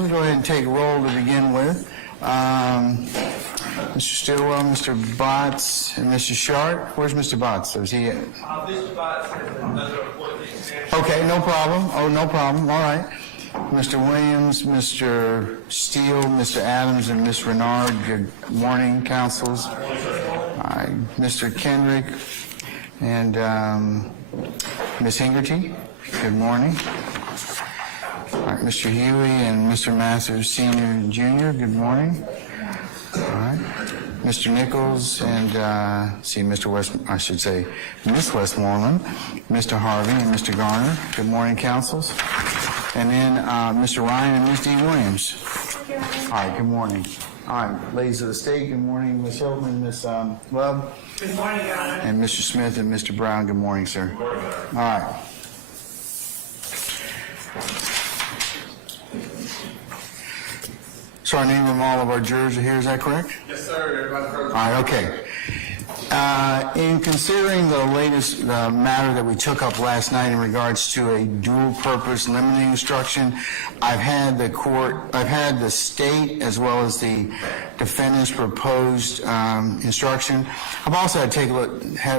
Let me go ahead and take roll to begin with. Mr. Stillwell, Mr. Botts, and Mr. Sharp. Where's Mr. Botts? Or is he? Mr. Botts has another appointment. Okay, no problem. Oh, no problem. All right. Mr. Williams, Mr. Steele, Mr. Adams, and Ms. Renard. Good morning, councils. All right. Mr. Kendrick and Ms. Hingerty. Good morning. All right, Mr. Huey and Mr. Masters, Senior and Junior, good morning. All right. Mr. Nichols and, Mr. West, I should say, Miss Westmoreland, Mr. Harvey and Mr. Garner, good morning, councils. And then Mr. Ryan and Ms. D. Williams. All right, good morning. All right, ladies of the state, good morning, Ms. Hilton, Ms. Love. Good morning, Your Honor. And Mr. Smith and Mr. Brown, good morning, sir. Good morning, all right. So our name of all of our jurors are here, is that correct? Yes, sir. All right, okay. In considering the latest matter that we took up last night in regards to a dual-purpose limiting instruction, I've had the state as well as the defendant's proposed instruction. I've also had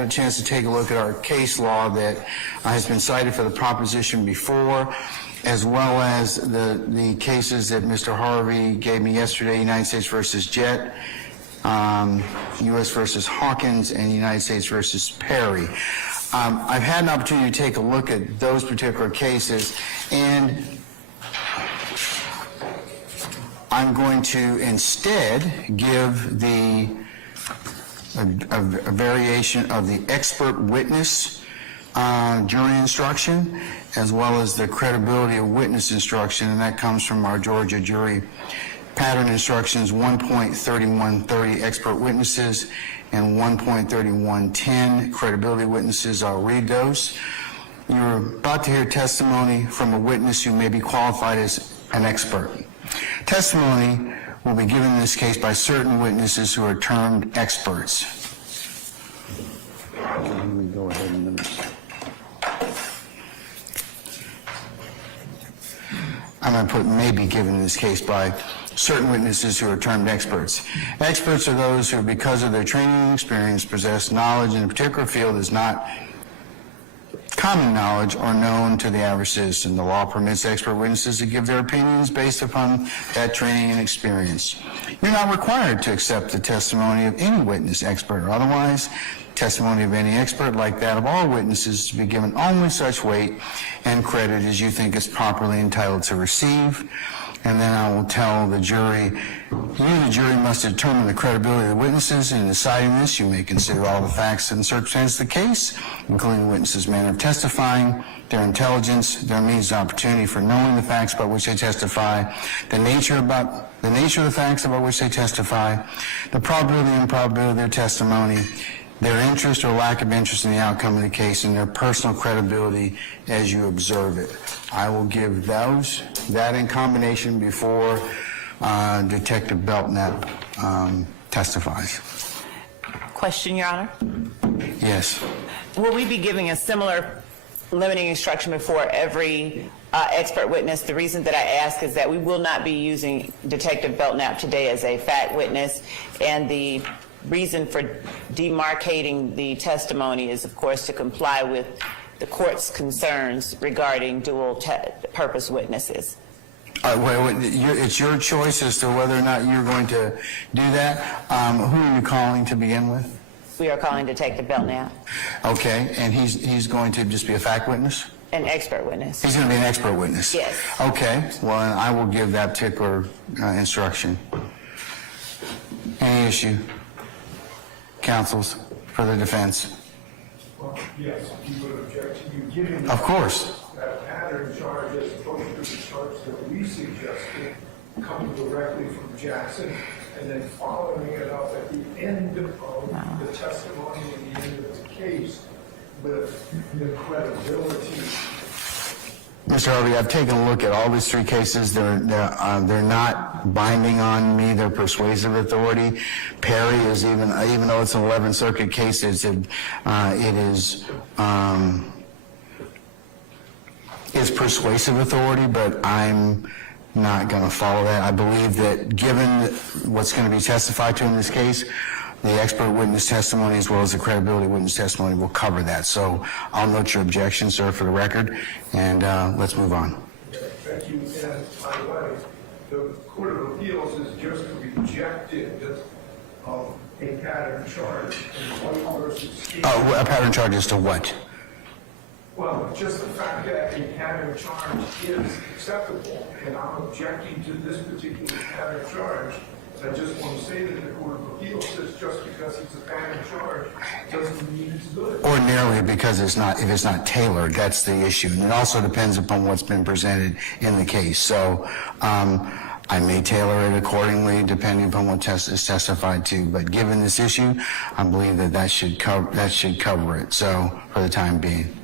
a chance to take a look at our case law that has been cited for the proposition before, as well as the cases that Mr. Harvey gave me yesterday, United States versus Jett, U.S. versus Hawkins, and United States versus Perry. I've had an opportunity to take a look at those particular cases, and I'm going to instead give a variation of the expert witness jury instruction, as well as the credibility of witness instruction, and that comes from our Georgia jury pattern instructions 1.3130 expert witnesses and 1.3110 credibility witnesses. I'll read those. You're about to hear testimony from a witness who may be qualified as an expert. Testimony will be given in this case by certain witnesses who are termed experts. Let me go ahead and I'm going to put may be given in this case by certain witnesses who are termed experts. Experts are those who, because of their training and experience, possess knowledge in a particular field that is not common knowledge or known to the average citizen. The law permits expert witnesses to give their opinions based upon that training and experience. You're not required to accept the testimony of any witness, expert or otherwise. Testimony of any expert, like that of all witnesses, to be given only such weight and credit as you think is properly entitled to receive. And then I will tell the jury, the jury must determine the credibility of the witnesses. In deciding this, you may consider all the facts and circumstances of the case, including the witness's manner of testifying, their intelligence, their means and opportunity for knowing the facts about which they testify, the nature of the facts about which they testify, the probability and improbability of their testimony, their interest or lack of interest in the outcome of the case, and their personal credibility as you observe it. I will give that in combination before Detective Belknap testifies. Question, Your Honor. Yes. Will we be giving a similar limiting instruction before every expert witness? The reason that I ask is that we will not be using Detective Belknap today as a fact witness, and the reason for demarcating the testimony is, of course, to comply with the court's concerns regarding dual-purpose witnesses. It's your choice as to whether or not you're going to do that. Who are you calling to begin with? We are calling Detective Belknap. Okay, and he's going to just be a fact witness? An expert witness. He's going to be an expert witness? Yes. Okay, well, I will give that particular instruction. Any issue? Counsels for the defense? Well, yes, you would object to you giving Of course. that pattern charge as opposed to the charge that we suggested come directly from Jackson, and then following it up at the end of the testimony and the end of the case with the credibility. Mr. Harvey, I've taken a look at all these three cases. They're not binding on me. They're persuasive authority. Perry is even though it's an 11th Circuit case, it's persuasive authority. But I'm not going to follow that. I believe that given what's going to be testified to in this case, the expert witness testimony as well as the credibility witness testimony will cover that. So I'll note your objection, sir, for the record, and let's move on. Thank you. And by the way, the Court of Appeals has just rejected a pattern charge in White versus Stevens. Oh, a pattern charge as to what? Well, just the fact that a pattern charge is acceptable, and I'm objecting to this particular pattern charge. I just want to say that the Court of Appeals says just because it's a pattern charge doesn't mean it's good. Ordinarily, because if it's not tailored, that's the issue. And it also depends upon what's been presented in the case. So I may tailor it accordingly depending upon what is testified to. But given this issue, I believe that should cover it. So for the time being,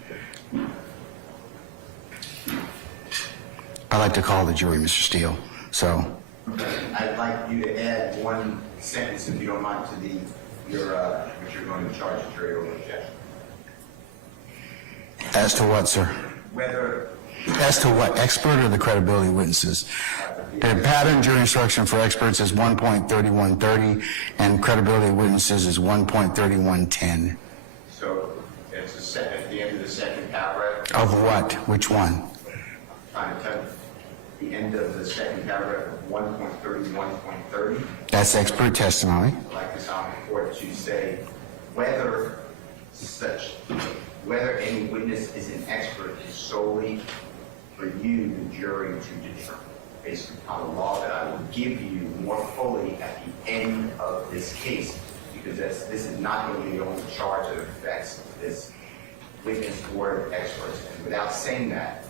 I'd like to call the jury, Mr. Steele. So. I'd like you to add one sentence, if you don't mind, to what you're going to charge the jury over objection. As to what, sir? Whether As to what, expert or the credibility witnesses? The pattern jury instruction for experts is 1.3130, and credibility witnesses is 1.3110. so it's at the end of the second paragraph. Of what? Which one? Trying to tell you, the end of the second paragraph of 1.31.30. That's expert testimony. I'd like this on the court to say whether any witness is an expert is solely for you, the jury, to determine, based upon the law that I will give you more fully at the end of this case, because this is not going to be the only charge that affects this witness or experts. And without saying that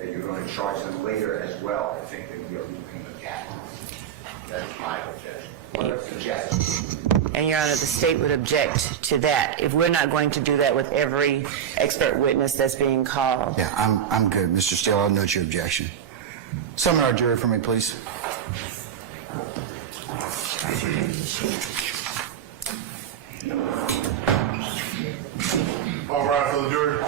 you're going to charge them later as well, I think that we are leaving the gap. That's my objection. Or suggestion. And Your Honor, the state would object to that if we're not going to do that with every expert witness that's being called. Yeah, I'm good, Mr. Steele. I'll note your objection. Summon our jury for me, please. All right, for the jury.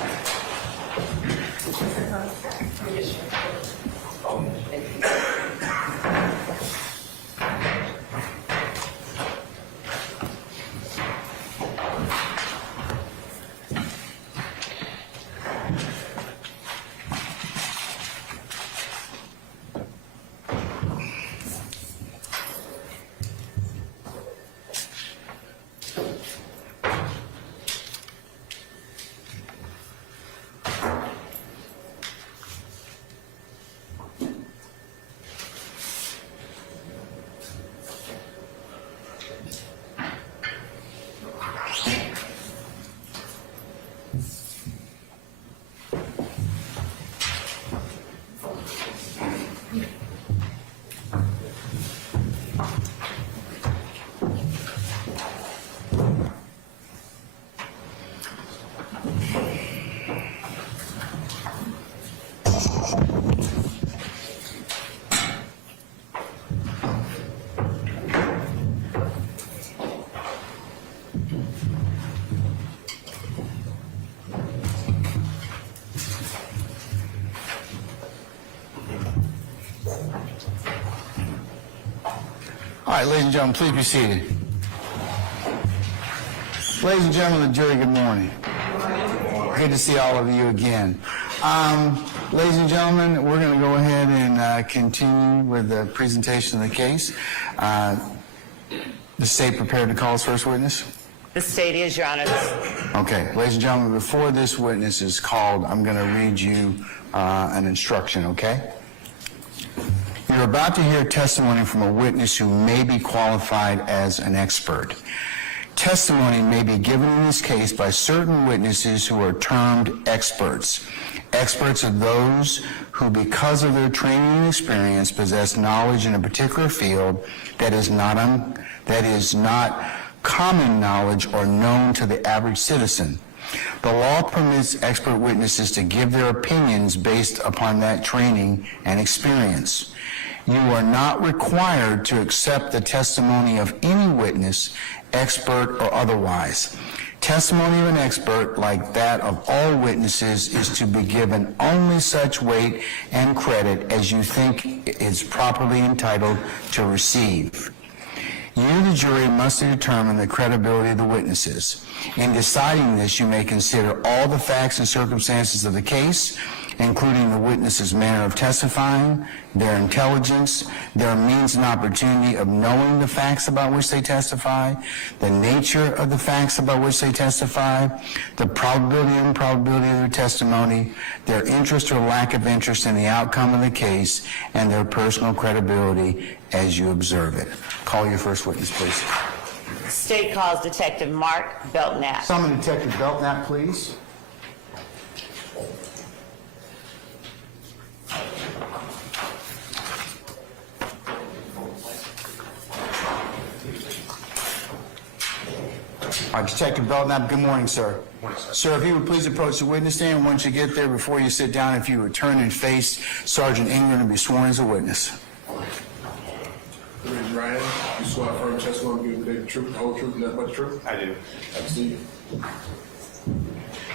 All right, ladies and gentlemen, please be seated. Ladies and gentlemen of the jury, good morning. Good to see all of you again. Ladies and gentlemen, we're going to go ahead and continue with the presentation of the case. The state prepared to call its first witness? The state is, Your Honor. Okay, ladies and gentlemen, before this witness is called, I'm going to read you an instruction, okay? You're about to hear testimony from a witness who may be qualified as an expert. Testimony may be given in this case by certain witnesses who are termed experts. Experts are those who, because of their training and experience, possess knowledge in a particular field that is not common knowledge or known to the average citizen. The law permits expert witnesses to give their opinions based upon that training and experience. You are not required to accept the testimony of any witness, expert or otherwise. Testimony of an expert, like that of all witnesses, is to be given only such weight and credit as you think is properly entitled to receive. You, the jury, must determine the credibility of the witnesses. In deciding this, you may consider all the facts and circumstances of the case, including the witness's manner of testifying, their intelligence, their means and opportunity of knowing the facts about which they testify, the nature of the facts about which they testify, the probability and improbability of their testimony, their interest or lack of interest in the outcome of the case, and their personal credibility as you observe it. Call your first witness, please. State calls Detective Mark Belknap. Summon Detective Belknap, please. All right, Detective Belknap, good morning, sir. Good morning, sir. Sir, if you would please approach the witness stand. Once you get there, before you sit down, if you would turn and face Sergeant Ingram and be sworn as a witness. Raise your right hand. You swear affirm testimony you give the truth, the whole truth, and nothing but the truth? I do. I see.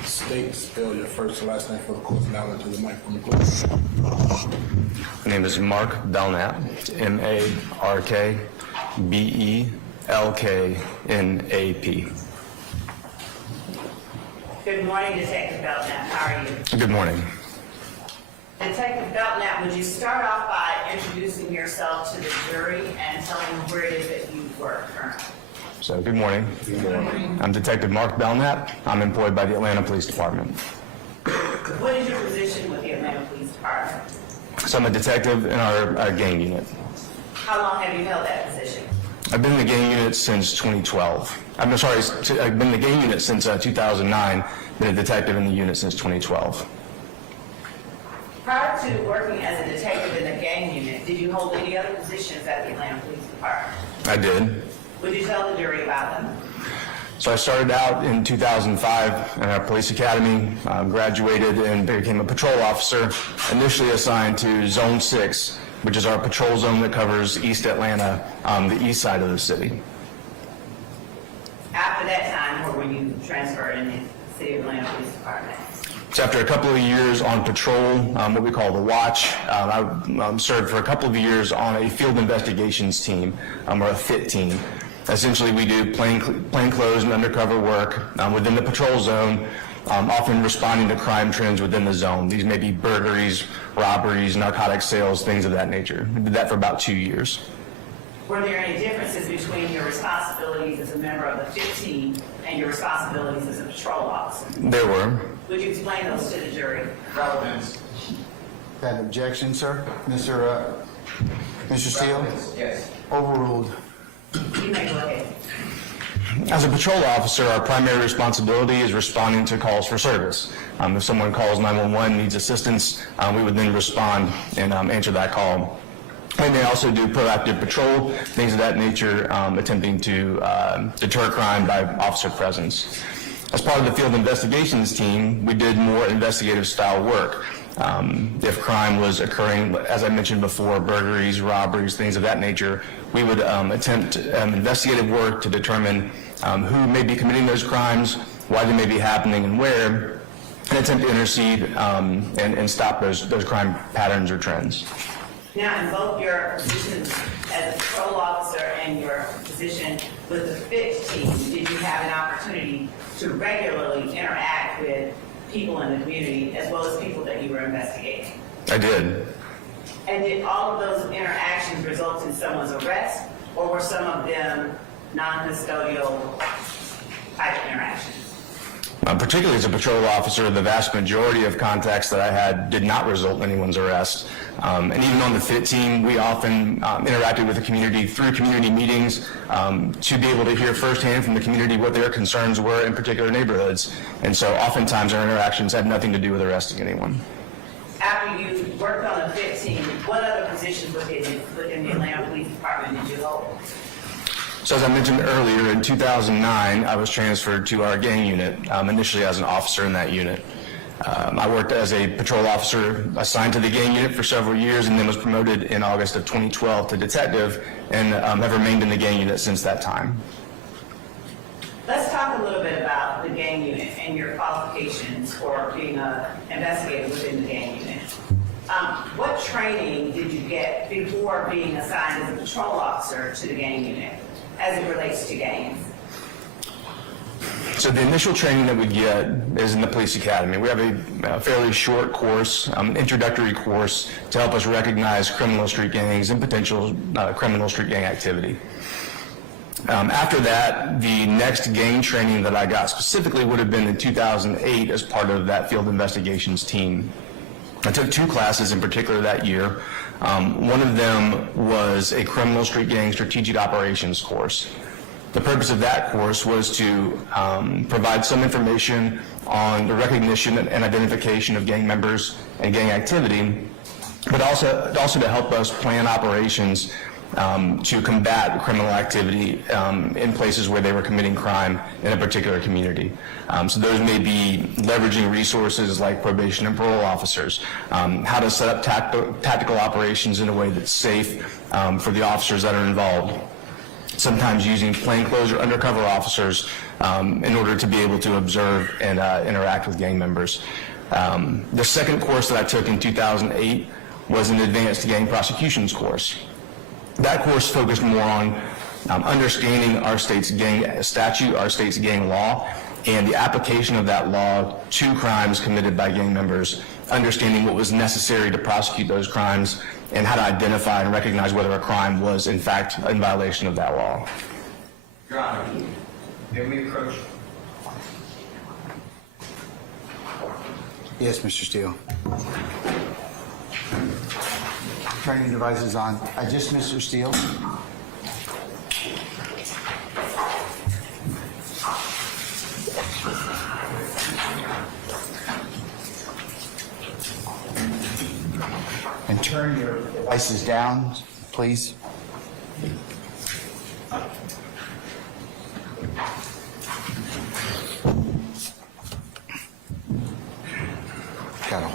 State, spell your first and last name for the court. Now into the mic for me, please. My name is Mark Belknap, M-A-R-K-B-E-L-K-N-A-P. Good morning, Detective Belknap. How are you? Good morning. Detective Belknap, would you start off by introducing yourself to the jury and telling them where it is that you work currently? So, good morning. Good morning. I'm Detective Mark Belknap. I'm employed by the Atlanta Police Department. What is your position with the Atlanta Police Department? So I'm a detective in our gang unit. How long have you held that position? I've been in the gang unit since 2012. I've been in the gang unit since 2009, been a detective in the unit since 2012. Prior to working as a detective in the gang unit, did you hold any other positions at the Atlanta Police Department? I did. Would you tell the jury about them? So I started out in 2005 in our police academy, graduated and became a patrol officer, initially assigned to Zone 6, which is our patrol zone that covers East Atlanta, the east side of the city. After that time, where were you transferred in the City of Atlanta Police Department? So after a couple of years on patrol, what we call the watch, I served for a couple of years on a field investigations team, or a FIT team. Essentially, we do plainclothes and undercover work within the patrol zone, often responding to crime trends within the zone. These may be burglaries, robberies, narcotic sales, things of that nature. We did that for about 2 years. Were there any differences between your responsibilities as a member of the FIT team and your responsibilities as a patrol officer? There were. Would you explain those to the jury? Relevance. That objection, sir? Mr. Steele? Yes. Overruled. You may go ahead. As a patrol officer, our primary responsibility is responding to calls for service. If someone calls 911, needs assistance, we would then respond and answer that call. We may also do proactive patrol, things of that nature, attempting to deter crime by officer presence. As part of the field investigations team, we did more investigative style work. If crime was occurring, as I mentioned before, burglaries, robberies, things of that nature, we would attempt investigative work to determine who may be committing those crimes, why they may be happening, and where, and attempt to intercede and stop those crime patterns or trends. Now, in both your positions as a patrol officer and your position with the FIT team, did you have an opportunity to regularly interact with people in the community as well as people that you were investigating? I did. And did all of those interactions result in someone's arrest, or were some of them non-custodial type interactions? Particularly as a patrol officer, the vast majority of contacts that I had did not result in anyone's arrest. And even on the FIT team, we often interacted with the community through community meetings to be able to hear firsthand from the community what their concerns were in particular neighborhoods. And so oftentimes our interactions had nothing to do with arresting anyone. After you worked on the FIT team, what other positions within the Atlanta Police Department did you hold? So as I mentioned earlier, in 2009, I was transferred to our gang unit, initially as an officer in that unit. I worked as a patrol officer assigned to the gang unit for several years and then was promoted in August of 2012 to detective and have remained in the gang unit since that time. Let's talk a little bit about qualifications for being an investigator within the gang unit. What training did you get before being assigned as a patrol officer to the gang unit as it relates to gangs? So the initial training that we get is in the police academy. We have a fairly short course, introductory course, to help us recognize criminal street gangs and potential criminal street gang activity. After that, the next gang training that I got specifically would have been in 2008 as part of that field investigations team. I took 2 classes in particular that year. One of them was a criminal street gang strategic operations course. The purpose of that course was to provide some information on the recognition and identification of gang members and gang activity, but also to help us plan operations to combat criminal activity in places where they were committing crime in a particular community. So those may be leveraging resources like probation and parole officers, how to set up tactical operations in a way that's safe for the officers that are involved. Sometimes using plainclothes or undercover officers in order to be able to observe and interact with gang members. The second course that I took in 2008 was an advanced gang prosecutions course. That course focused more on understanding our state's gang statute, our state's gang law, and the application of that law to crimes committed by gang members, understanding what was necessary to prosecute those crimes, and how to identify and recognize whether a crime was, in fact, in violation of that law. Your Honor, may we approach? Yes, Mr. Steele. Training devices on. Just Mr. Steele. And turn your devices down, please. Gotta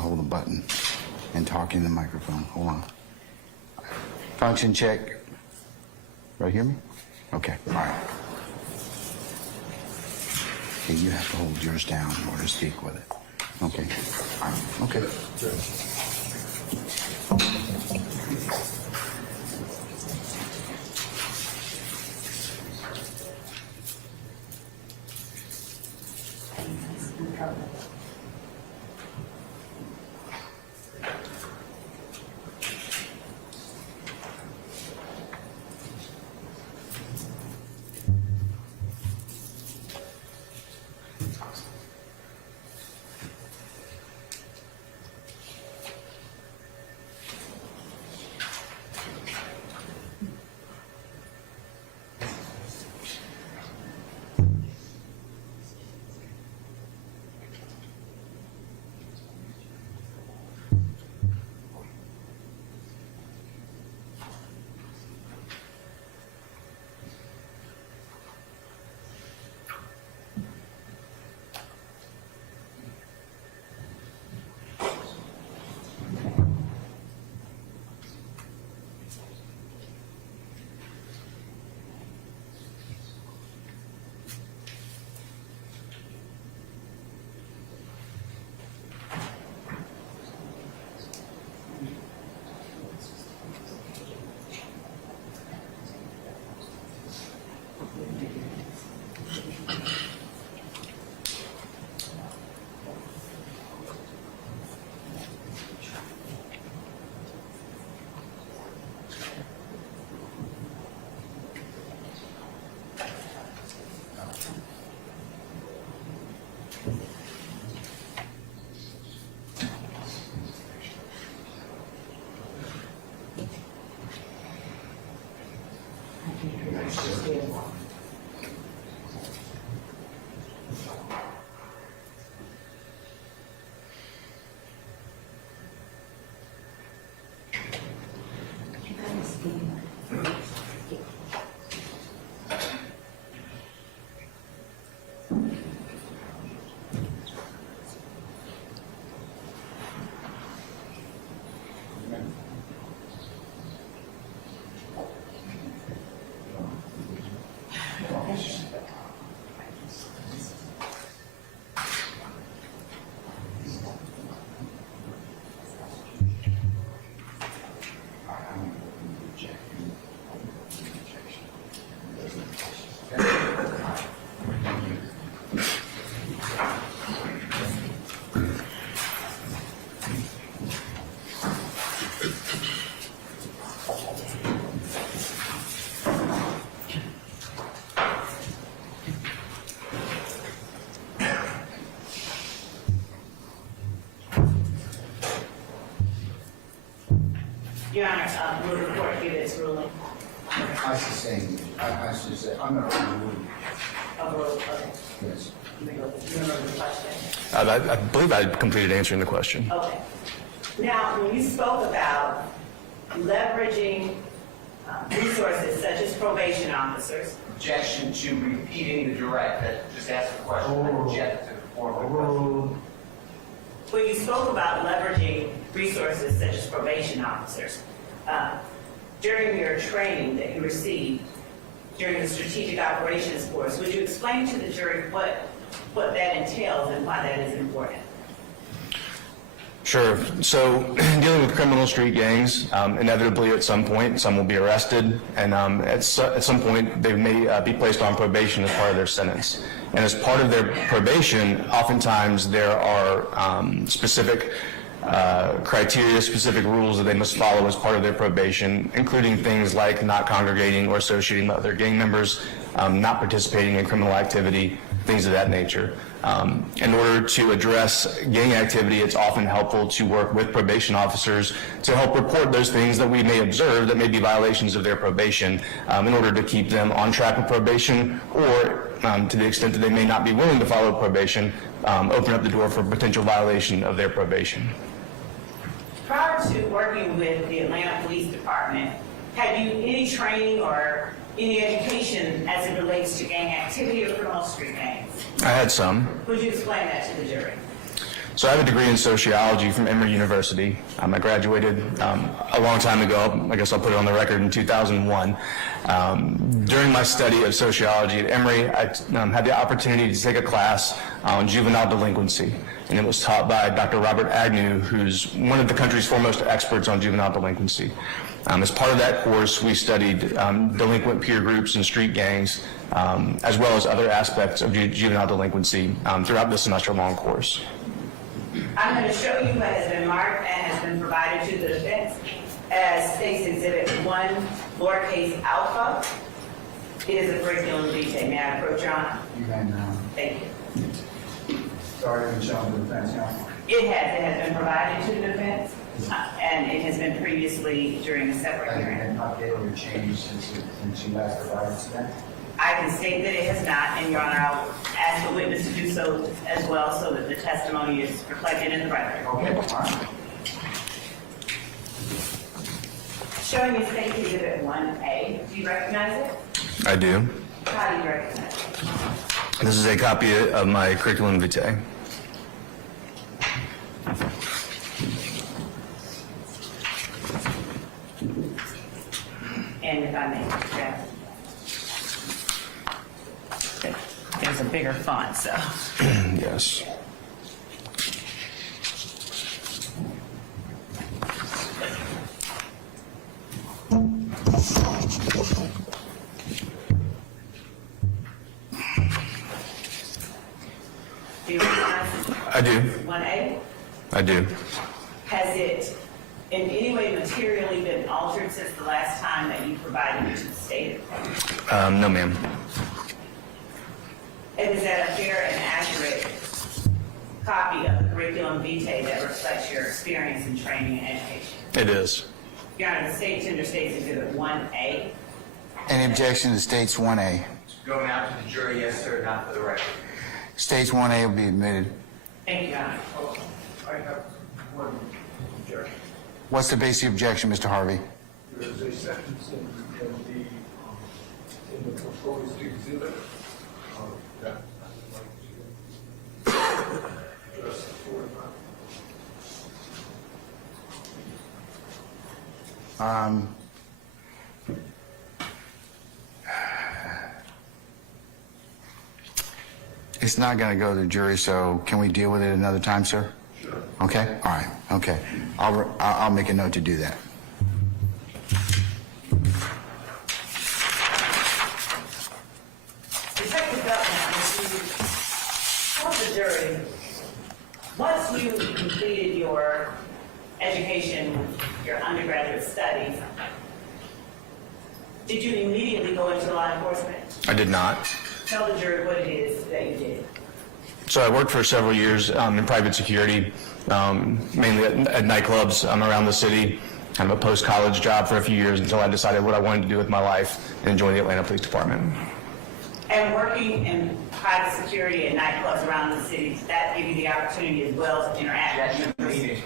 hold the button and talk in the microphone. Hold on. Function check. Right, hear me? Okay, all right. Okay, you have to hold yours down in order to speak with it. Okay. All right. Okay. Your Honor, will the court give its ruling? I sustain, I should say, I'm not ruling. Okay. Yes. You may go. You remember the question? I believe I completed answering the question. Okay. Now, when you spoke about leveraging resources such as probation officers, Objection to repeating the direct, that just asked the question, I object to the form of the question. when you spoke about leveraging resources such as probation officers, during your training that you received during the strategic operations course, would you explain to the jury what that entails and why that is important? Sure. So dealing with criminal street gangs, inevitably at some point, some will be arrested, and at some point, they may be placed on probation as part of their sentence. And as part of their probation, oftentimes there are specific criteria, specific rules that they must follow as part of their probation, including things like not congregating or associating with other gang members, not participating in criminal activity, things of that nature. In order to address gang activity, it's often helpful to work with probation officers to help report those things that we may observe that may be violations of their probation, in order to keep them on track with probation, or to the extent that they may not be willing to follow probation, open up the door for potential violation of their probation. Prior to working with the Atlanta Police Department, had you any training or any education as it relates to gang activity or criminal street gangs? I had some. Would you explain that to the jury? So I have a degree in sociology from Emory University. I graduated a long time ago. I guess I'll put it on the record in 2001. During my study of sociology at Emory, I had the opportunity to take a class on juvenile delinquency, and it was taught by Dr. Robert Agnew, who's one of the country's foremost experts on juvenile delinquency. As part of that course, we studied delinquent peer groups and street gangs, as well as other aspects of juvenile delinquency throughout the semester-long course. I'm going to show you what has been marked and has been provided to the defense as State's Exhibit 1, lowercase alpha. It is a curriculum vitae. May I approach, Your Honor? You may now. Thank you. Sorry, I'm showing the defense counsel. It has been provided to the defense, and it has been previously during a separate Has it hearing. been updated or changed since you last provided to them? I can state that it has not, and Your Honor, I'll ask the witness to do so as well so that the testimony is reflected in the record. Okay, fine. Showing you State's Exhibit 1A, do you recognize it? I do. How do you recognize it? This is a copy of my curriculum vitae. And if I may, yeah. There's a bigger font, so. Yes. Do you recognize I do. 1A? I do. Has it in any way materially been altered since the last time that you provided it to the state? No, ma'am. And is that a fair and accurate copy of the curriculum vitae that reflects your experience in training and education? It is. Your Honor, the state tender states Exhibit 1A. Any objection to States 1A? Going out to the jury, yes, sir, not for the record. States 1A will be admitted. Thank you, Your Honor. I have one objection. What's the basic objection, Mr. Harvey? There is a sentence in the proposed exhibit that I'd like to address the floor about. It's not going to go to the jury, so can we deal with it another time, sir? Sure. Okay? All right. Okay. I'll make a note to do that. Detective Belknap, tell the jury, once you completed your education, your undergraduate studies, did you immediately go into law enforcement? I did not. Tell the jury what it is that you did. So I worked for several years in private security, mainly at nightclubs around the city. kind of a post-college job for a few years until I decided what I wanted to do with my life and join the Atlanta Police Department. And working in private security and nightclubs around the city, does that give you the opportunity as well to interact with members?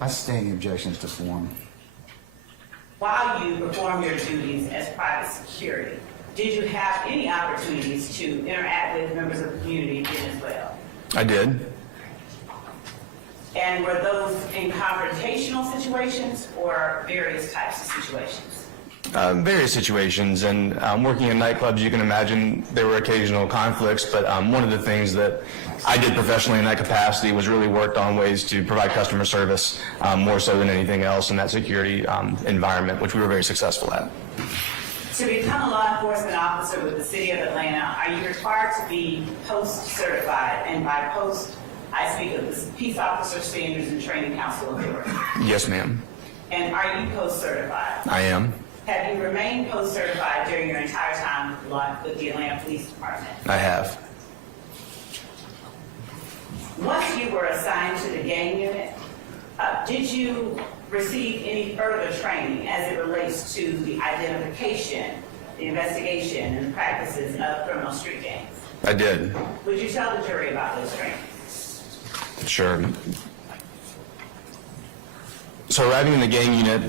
I sustain objections to form. While you perform your duties as private security, did you have any opportunities to interact with members of the community then as well? I did. And were those in confrontational situations or various types of situations? Various situations, and working in nightclubs, you can imagine there were occasional conflicts, but one of the things that I did professionally in that capacity was really worked on ways to provide customer service more so than anything else in that security environment, which we were very successful at. To become a law enforcement officer with the City of Atlanta, are you required to be post-certified? And by post, I speak of the Peace Officer Standards and Training Council Authority. Yes, ma'am. And are you post-certified? I am. Have you remained post-certified during your entire time with the Atlanta Police Department? I have. Once you were assigned to the gang unit, did you receive any further training as it relates to the identification, the investigation, and the practices of criminal street gangs? I did. Would you tell the jury about those trainings? Sure. So arriving in the gang unit,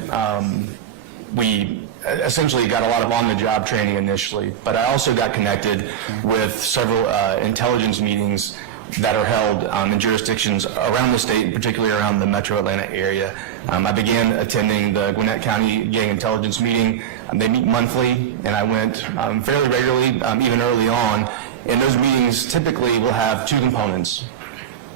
we essentially got a lot of on-the-job training initially, but I also got connected with several intelligence meetings that are held in jurisdictions around the state, particularly around the metro Atlanta area. I began attending the Gwinnett County Gang Intelligence Meeting. They meet monthly, and I went fairly regularly, even early on. And those meetings typically will have two components.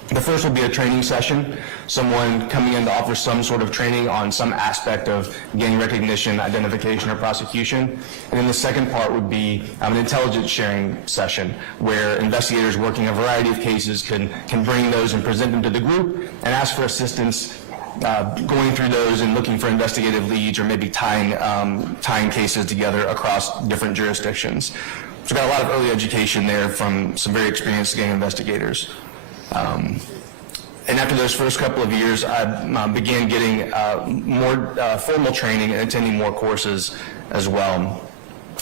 The first will be a training session, someone coming in to offer some sort of training on some aspect of gang recognition, identification, or prosecution. And then the second part would be an intelligence sharing session where investigators working a variety of cases can bring those and present them to the group and ask for assistance going through those and looking for investigative leads or maybe tying cases together across different jurisdictions. So got a lot of early education there from some very experienced gang investigators. And after those first couple of years, I began getting more formal training and attending more courses as well.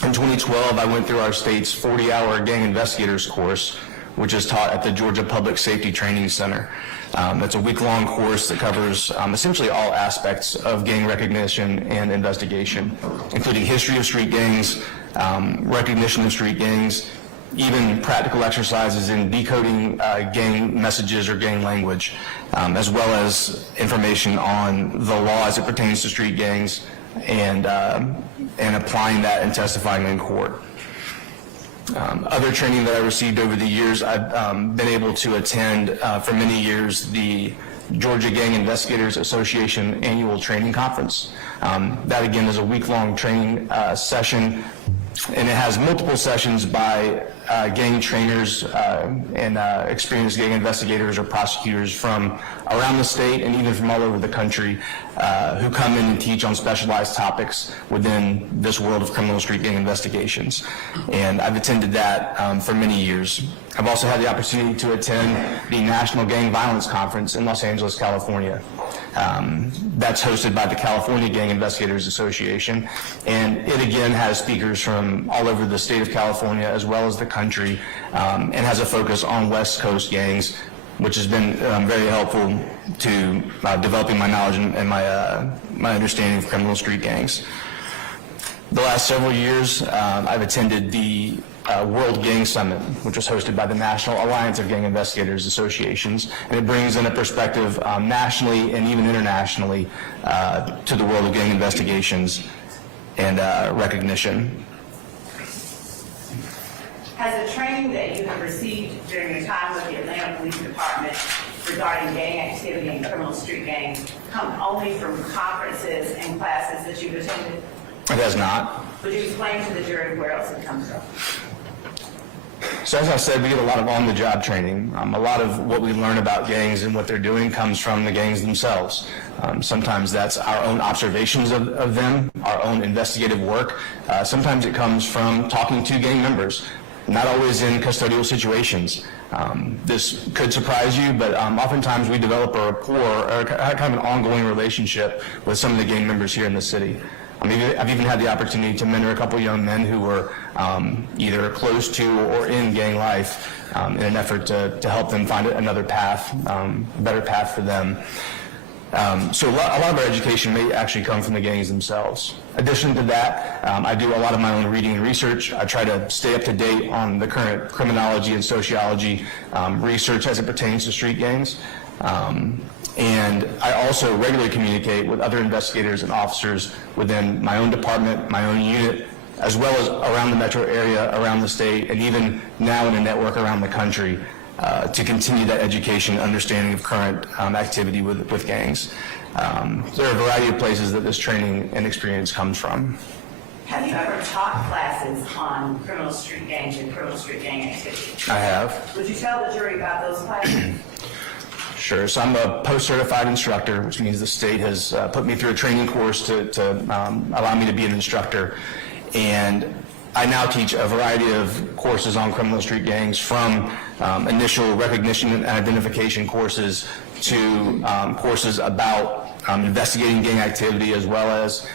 In 2012, I went through our state's 40-hour gang investigators course, which is taught at the Georgia Public Safety Training Center. It's a week-long course that covers essentially all aspects of gang recognition and investigation, including history of street gangs, recognition of street gangs, even practical exercises in decoding gang messages or gang language, as well as information on the law as it pertains to street gangs and applying that and testifying in court. Other training that I received over the years, I've been able to attend for many years the Georgia Gang Investigators Association Annual Training Conference. That again is a week-long training session, and it has multiple sessions by gang trainers and experienced gang investigators or prosecutors from around the state and even from all over the country who come in and teach on specialized topics within this world of criminal street gang investigations. And I've attended that for many years. I've also had the opportunity to attend the National Gang Violence Conference in Los Angeles, California. That's hosted by the California Gang Investigators Association, and it again has speakers from all over the state of California as well as the country, and has a focus on West Coast gangs, which has been very helpful to developing my knowledge and my understanding of criminal street gangs. The last several years, I've attended the World Gang Summit, which was hosted by the National Alliance of Gang Investigators Associations, and it brings in a perspective nationally and even internationally to the world of gang investigations and recognition. Has the training that you have received during your time with the Atlanta Police Department regarding gang activity and criminal street gangs come only from conferences and classes that you've attended? It has not. Would you explain to the jury where else it comes from? So as I said, we get a lot of on-the-job training. A lot of what we learn about gangs and what they're doing comes from the gangs themselves. Sometimes that's our own observations of them, our own investigative work. Sometimes it comes from talking to gang members. not always in custodial situations. This could surprise you, but oftentimes we develop a rapport or kind of an ongoing relationship with some of the gang members here in the city. I've even had the opportunity to mentor a couple young men who were either close to or in gang life in an effort to help them find another path, a better path for them. So a lot of our education may actually come from the gangs themselves. Addition to that, I do a lot of my own reading and research. I try to stay up to date on the current criminology and sociology research as it pertains to street gangs. And I also regularly communicate with other investigators and officers within my own department, my own unit, as well as around the metro area, around the state, and even now in a network around the country to continue that education, understanding of current activity with gangs. There are a variety of places that this training and experience comes from. Have you ever taught classes on criminal street gangs and criminal street gang activity? I have. Would you tell the jury about those classes? Sure. So I'm a post-certified instructor, which means the state has put me through a training course to allow me to be an instructor. And I now teach a variety of courses on criminal street gangs, from initial recognition and identification courses to courses about investigating gang activity, as well as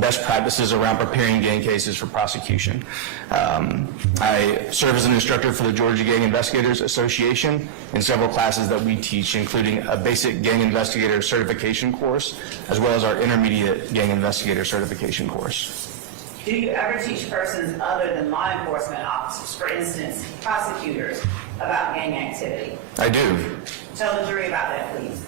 best practices around preparing gang cases for prosecution. I serve as an instructor for the Georgia Gang Investigators Association in several classes that we teach, including a basic gang investigator certification course, as well as our intermediate gang investigator certification course. Do you ever teach persons other than law enforcement officers, for instance, prosecutors, about gang activity? I do. Tell the jury about that, please.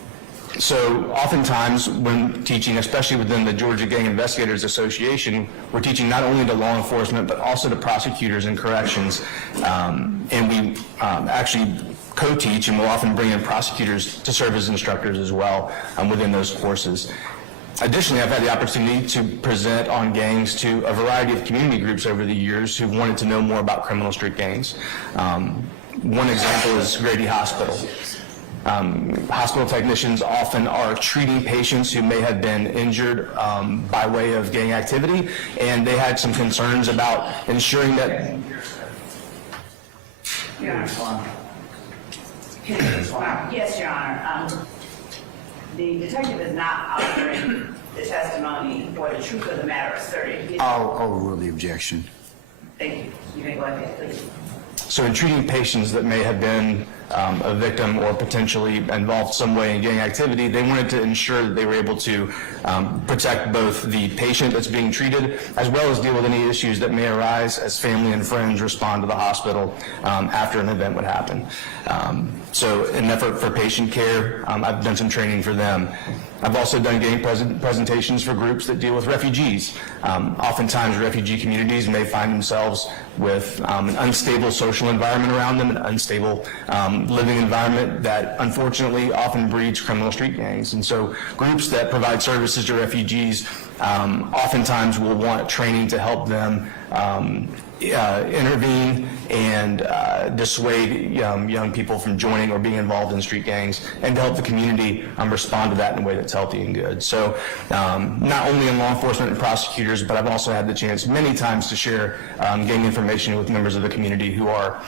So oftentimes when teaching, especially within the Georgia Gang Investigators Association, we're teaching not only to law enforcement, but also to prosecutors and corrections. And we actually co-teach, and we'll often bring in prosecutors to serve as instructors as well within those courses. Additionally, I've had the opportunity to present on gangs to a variety of community groups over the years who wanted to know more about criminal street gangs. One example is Grady Hospital. Hospital technicians often are treating patients who may have been injured by way of gang activity, and they had some concerns about ensuring that... Yes, Your Honor. The detective is not offering the testimony for the truth of the matter asserted. I'll overrule the objection. Thank you. You may go ahead, please. So in treating patients that may have been a victim or potentially involved some way in gang activity, they wanted to ensure that they were able to protect both the patient that's being treated, as well as deal with any issues that may arise as family and friends respond to the hospital after an event would happen. So in an effort for patient care, I've done some training for them. I've also done gang presentations for groups that deal with refugees. Oftentimes refugee communities may find themselves with an unstable social environment around them, an unstable living environment that unfortunately often breeds criminal street gangs. And so groups that provide services to refugees oftentimes will want training to help them intervene and dissuade young people from joining or being involved in street gangs, and to help the community respond to that in a way that's healthy and good. So not only in law enforcement and prosecutors, but I've also had the chance many times to share gang information with members of the community who are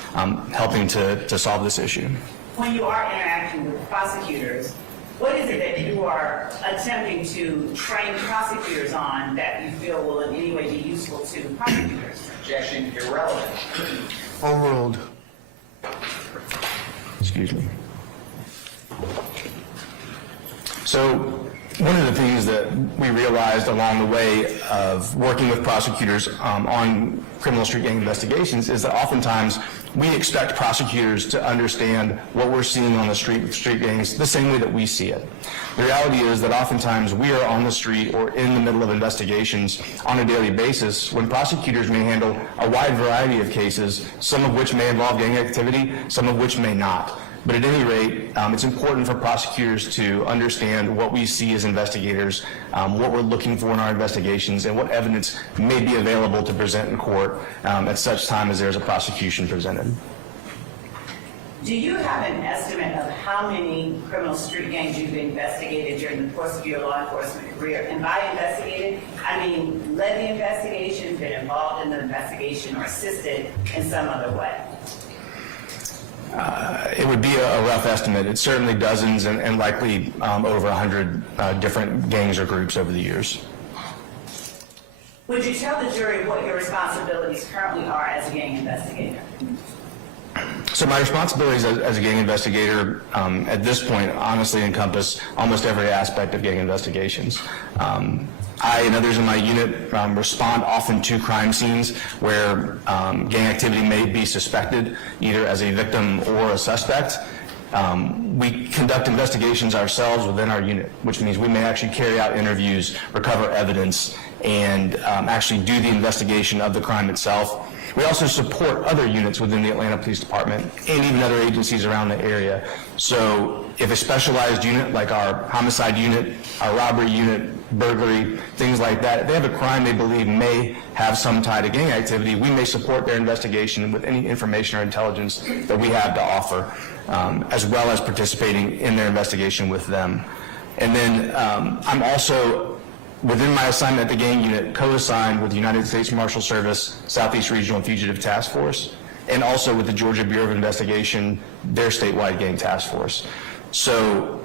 helping to solve this issue. When you are interacting with prosecutors, what is it that you are attempting to train prosecutors on that you feel will in any way be useful to prosecutors? Objection, irrelevant. Overruled. Excuse me. So one of the things that we realized along the way of working with prosecutors on criminal street gang investigations is that oftentimes we expect prosecutors to understand what we're seeing on the street with street gangs the same way that we see it. The reality is that oftentimes we are on the street or in the middle of investigations on a daily basis when prosecutors may handle a wide variety of cases, some of which may involve gang activity, some of which may not. But at any rate, it's important for prosecutors to understand what we see as investigators, what we're looking for in our investigations, and what evidence may be available to present in court at such time as there's a prosecution presented. Do you have an estimate of how many criminal street gangs you've investigated during the course of your law enforcement career? And by investigated, I mean led the investigation, been involved in the investigation, or assisted in some other way? It would be a rough estimate. It's certainly dozens and likely over 100 different gangs or groups over the years. Would you tell the jury what your responsibilities currently are as a gang investigator? So my responsibilities as a gang investigator at this point honestly encompass almost every aspect of gang investigations. I and others in my unit respond often to crime scenes where gang activity may be suspected, either as a victim or a suspect. We conduct investigations ourselves within our unit, which means we may actually carry out interviews, recover evidence, and actually do the investigation of the crime itself. We also support other units within the Atlanta Police Department and even other agencies around the area. So if a specialized unit like our homicide unit, our robbery unit, burglary, things like that, if they have a crime they believe may have some tie to gang activity, we may support their investigation with any information or intelligence that we have to offer, as well as participating in their investigation with them. And then I'm also, within my assignment at the gang unit, co-assigned with the United States Marshal Service, Southeast Regional Fugitive Task Force, and also with the Georgia Bureau of Investigation, their statewide gang task force. So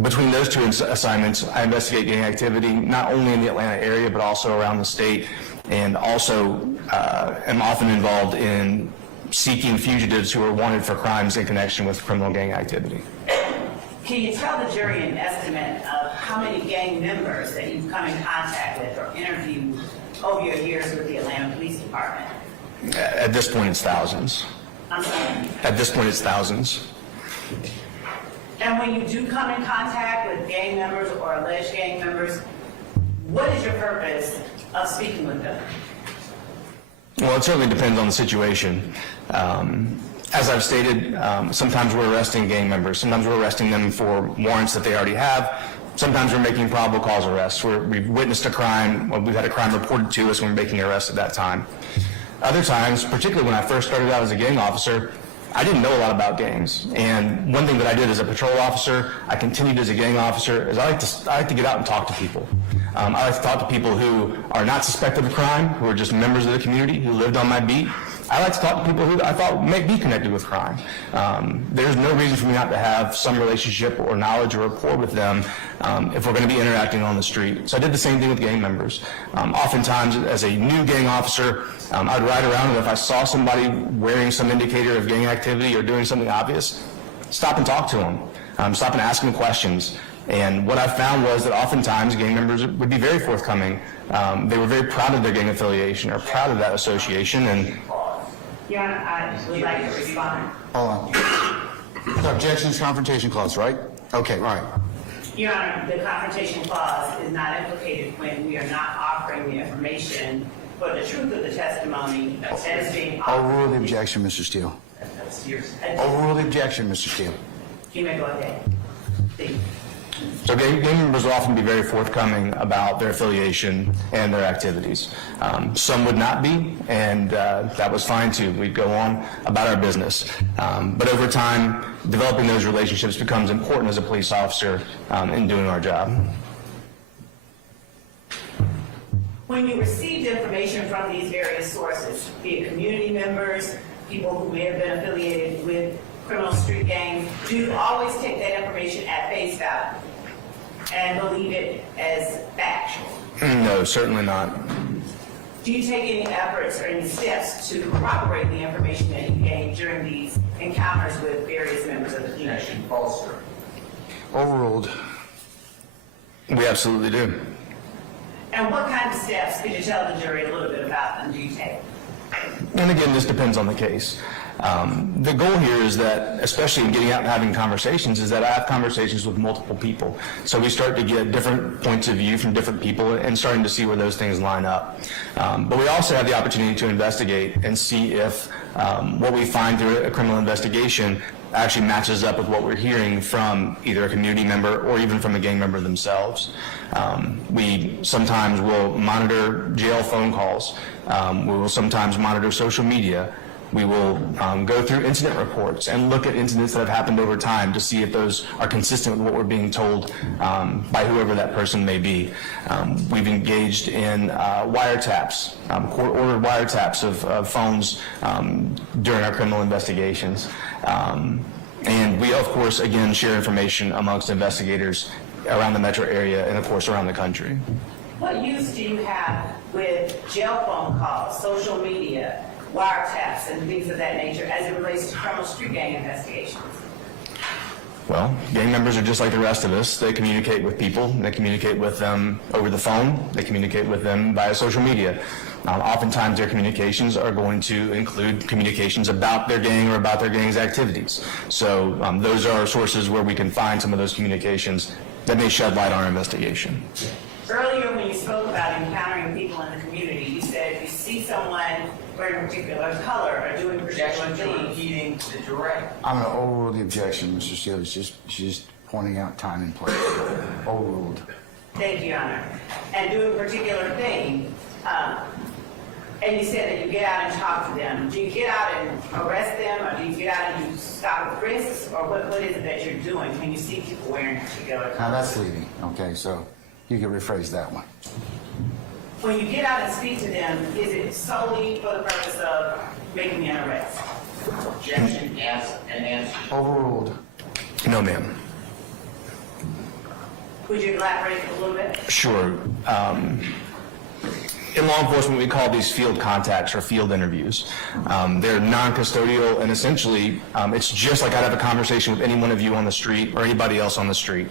between those two assignments, I investigate gang activity not only in the Atlanta area, but also around the state, and also am often involved in seeking fugitives who are wanted for crimes in connection with criminal gang activity. Can you tell the jury an estimate of how many gang members that you've come in contact with or interviewed over your years with the Atlanta Police Department? At this point, it's thousands. I'm sorry. At this point, it's thousands. And when you do come in contact with gang members or alleged gang members, what is your purpose of speaking with them? Well, it certainly depends on the situation. As I've stated, sometimes we're arresting gang members. Sometimes we're arresting them for warrants that they already have. Sometimes we're making probable cause arrests. We've witnessed a crime, we've had a crime reported to us, and we're making arrests at that time. Other times, particularly when I first started out as a gang officer, I didn't know a lot about gangs. And one thing that I did as a patrol officer, I continued as a gang officer, is I like to get out and talk to people. I like to talk to people who are not suspected of crime, who are just members of the community, who lived on my beat. I like to talk to people who I thought may be connected with crime. There's no reason for me not to have some relationship or knowledge or rapport with them if we're going to be interacting on the street. So I did the same thing with gang members. Oftentimes, as a new gang officer, I'd ride around, and if I saw somebody wearing some indicator of gang activity or doing something obvious, stop and talk to them. Stop and ask them questions. And what I found was that oftentimes gang members would be very forthcoming. They were very proud of their gang affiliation or proud of that association. And Your Honor, I would like to respond. Hold on. Objections, confrontation clause, right? Okay, right. Your Honor, the confrontation clause is not implicated when we are not offering the information for the truth of the testimony that is being offered. Overrule the objection, Mr. Steele. Overrule the objection, Mr. Steele. You may go ahead. Please. so gang members will often be very forthcoming about their affiliation and their activities. Some would not be, and that was fine too. We'd go on about our business. But over time, developing those relationships becomes important as a police officer in doing our job. When you received information from these various sources, be it community members, people who may have been affiliated with criminal street gangs, do you always take that information at face value and believe it as factual? No, certainly not. Do you take any efforts or any steps to corroborate the information that you gained during these encounters with various members of the community? False, sir. Overruled. We absolutely do. And what kind of steps, could you tell the jury a little bit about them, do you take? And again, this depends on the case. The goal here is that, especially in getting out and having conversations, is that I have conversations with multiple people. So we start to get different points of view from different people and starting to see where those things line up. But we also have the opportunity to investigate and see if what we find through a criminal investigation actually matches up with what we're hearing from either a community member or even from a gang member themselves. We sometimes will monitor jail phone calls. We will sometimes monitor social media. We will go through incident reports and look at incidents that have happened over time to see if those are consistent with what we're being told by whoever that person may be. We've engaged in wiretaps, court-ordered wiretaps of phones during our criminal investigations. And we, of course, again, share information amongst investigators around the metro area and, of course, around the country. What use do you have with jail phone calls, social media, wiretaps, and things of that nature as it relates to criminal street gang investigations? Well, gang members are just like the rest of us. They communicate with people. They communicate with them over the phone. They communicate with them via social media. Oftentimes, their communications are going to include communications about their gang or about their gang's activities. So those are sources where we can find some of those communications that may shed light on our investigation. Earlier, when you spoke about encountering people in the community, you said if you see someone wearing a particular color or doing particular things. Repeating the direct. I'm going to overrule the objection, Mr. Steele. She's just pointing out time and place. Overruled. Thank you, Your Honor. And doing a particular thing, and you said that you get out and talk to them. Do you get out and arrest them, or do you get out and you stop risks, or what is it that you're doing when you see people wearing a particular Now color? that's leading. Okay, so you can rephrase that one. When you get out and speak to them, is it solely for the purpose of making an arrest? Objection, ask, and answer. Overruled. No, ma'am. Would you elaborate a little bit? Sure. In law enforcement, we call these field contacts or field interviews. They're non-custodial, and essentially, it's just like I'd have a conversation with any one of you on the street or anybody else on the street.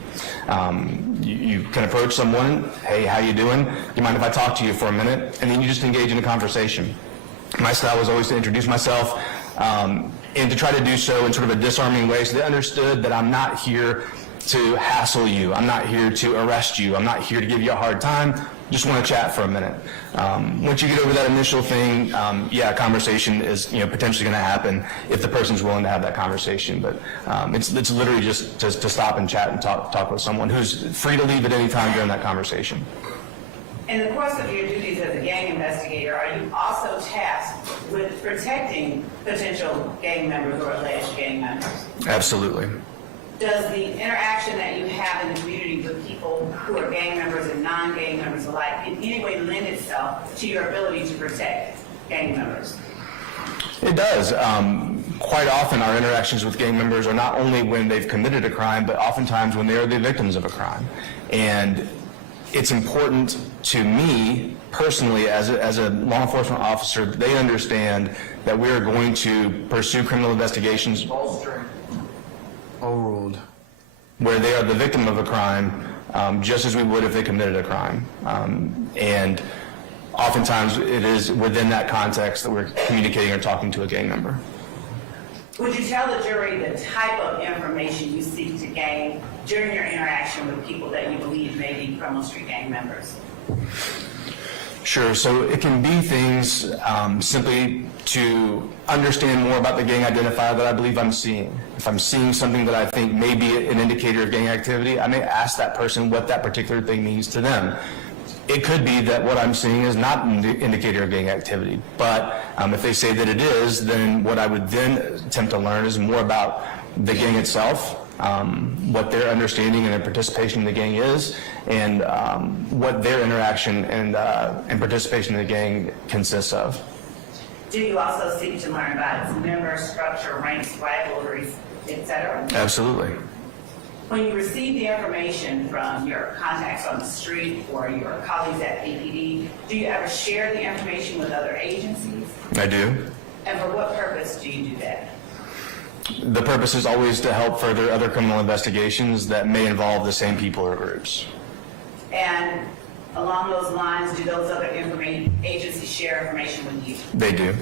You can approach someone, hey, how you doing? Do you mind if I talk to you for a minute? And then you just engage in a conversation. My style was always to introduce myself and to try to do so in sort of a disarming way so they understood that I'm not here to hassle you. I'm not here to arrest you. I'm not here to give you a hard time. Just want to chat for a minute. Once you get over that initial thing, yeah, a conversation is potentially going to happen if the person's willing to have that conversation. But it's literally just to stop and chat and talk with someone who's free to leave at any time during that conversation. In the course of your duties as a gang investigator, are you also tasked with protecting potential gang members or alleged gang members? Absolutely. Does the interaction that you have in the community with people who are gang members and non-gang members alike in any way lend itself to your ability to protect gang members? It does. Quite often our interactions with gang members are not only when they've committed a crime, but oftentimes when they are the victims of a crime. And it's important to me personally as a law enforcement officer that they understand that we are going to pursue criminal investigations Overruled. where they are the victim of a crime, just as we would if they committed a crime. And oftentimes it is within that context that we're communicating or talking to a gang member. Would you tell the jury the type of information you seek to gain during your interaction with people that you believe may be criminal street gang members? Sure. So it can be things simply to understand more about the gang identifier that I believe I'm seeing. If I'm seeing something that I think may be an indicator of gang activity, I may ask that person what that particular thing means to them. It could be that what I'm seeing is not an indicator of gang activity, but if they say that it is, then what I would then attempt to learn is more about the gang itself, what their understanding and their participation in the gang is, and what their interaction and participation in the gang consists of. Do you also seek to learn about its member structure, ranks, rivalries, etc.? Absolutely. When you receive the information from your contacts on the street or your colleagues at APD, do you ever share the information with other agencies? I do. And for what purpose do you do that? The purpose is always to help further other criminal investigations that may involve the same people or groups. And along those lines, do those other agencies share information with you? They do.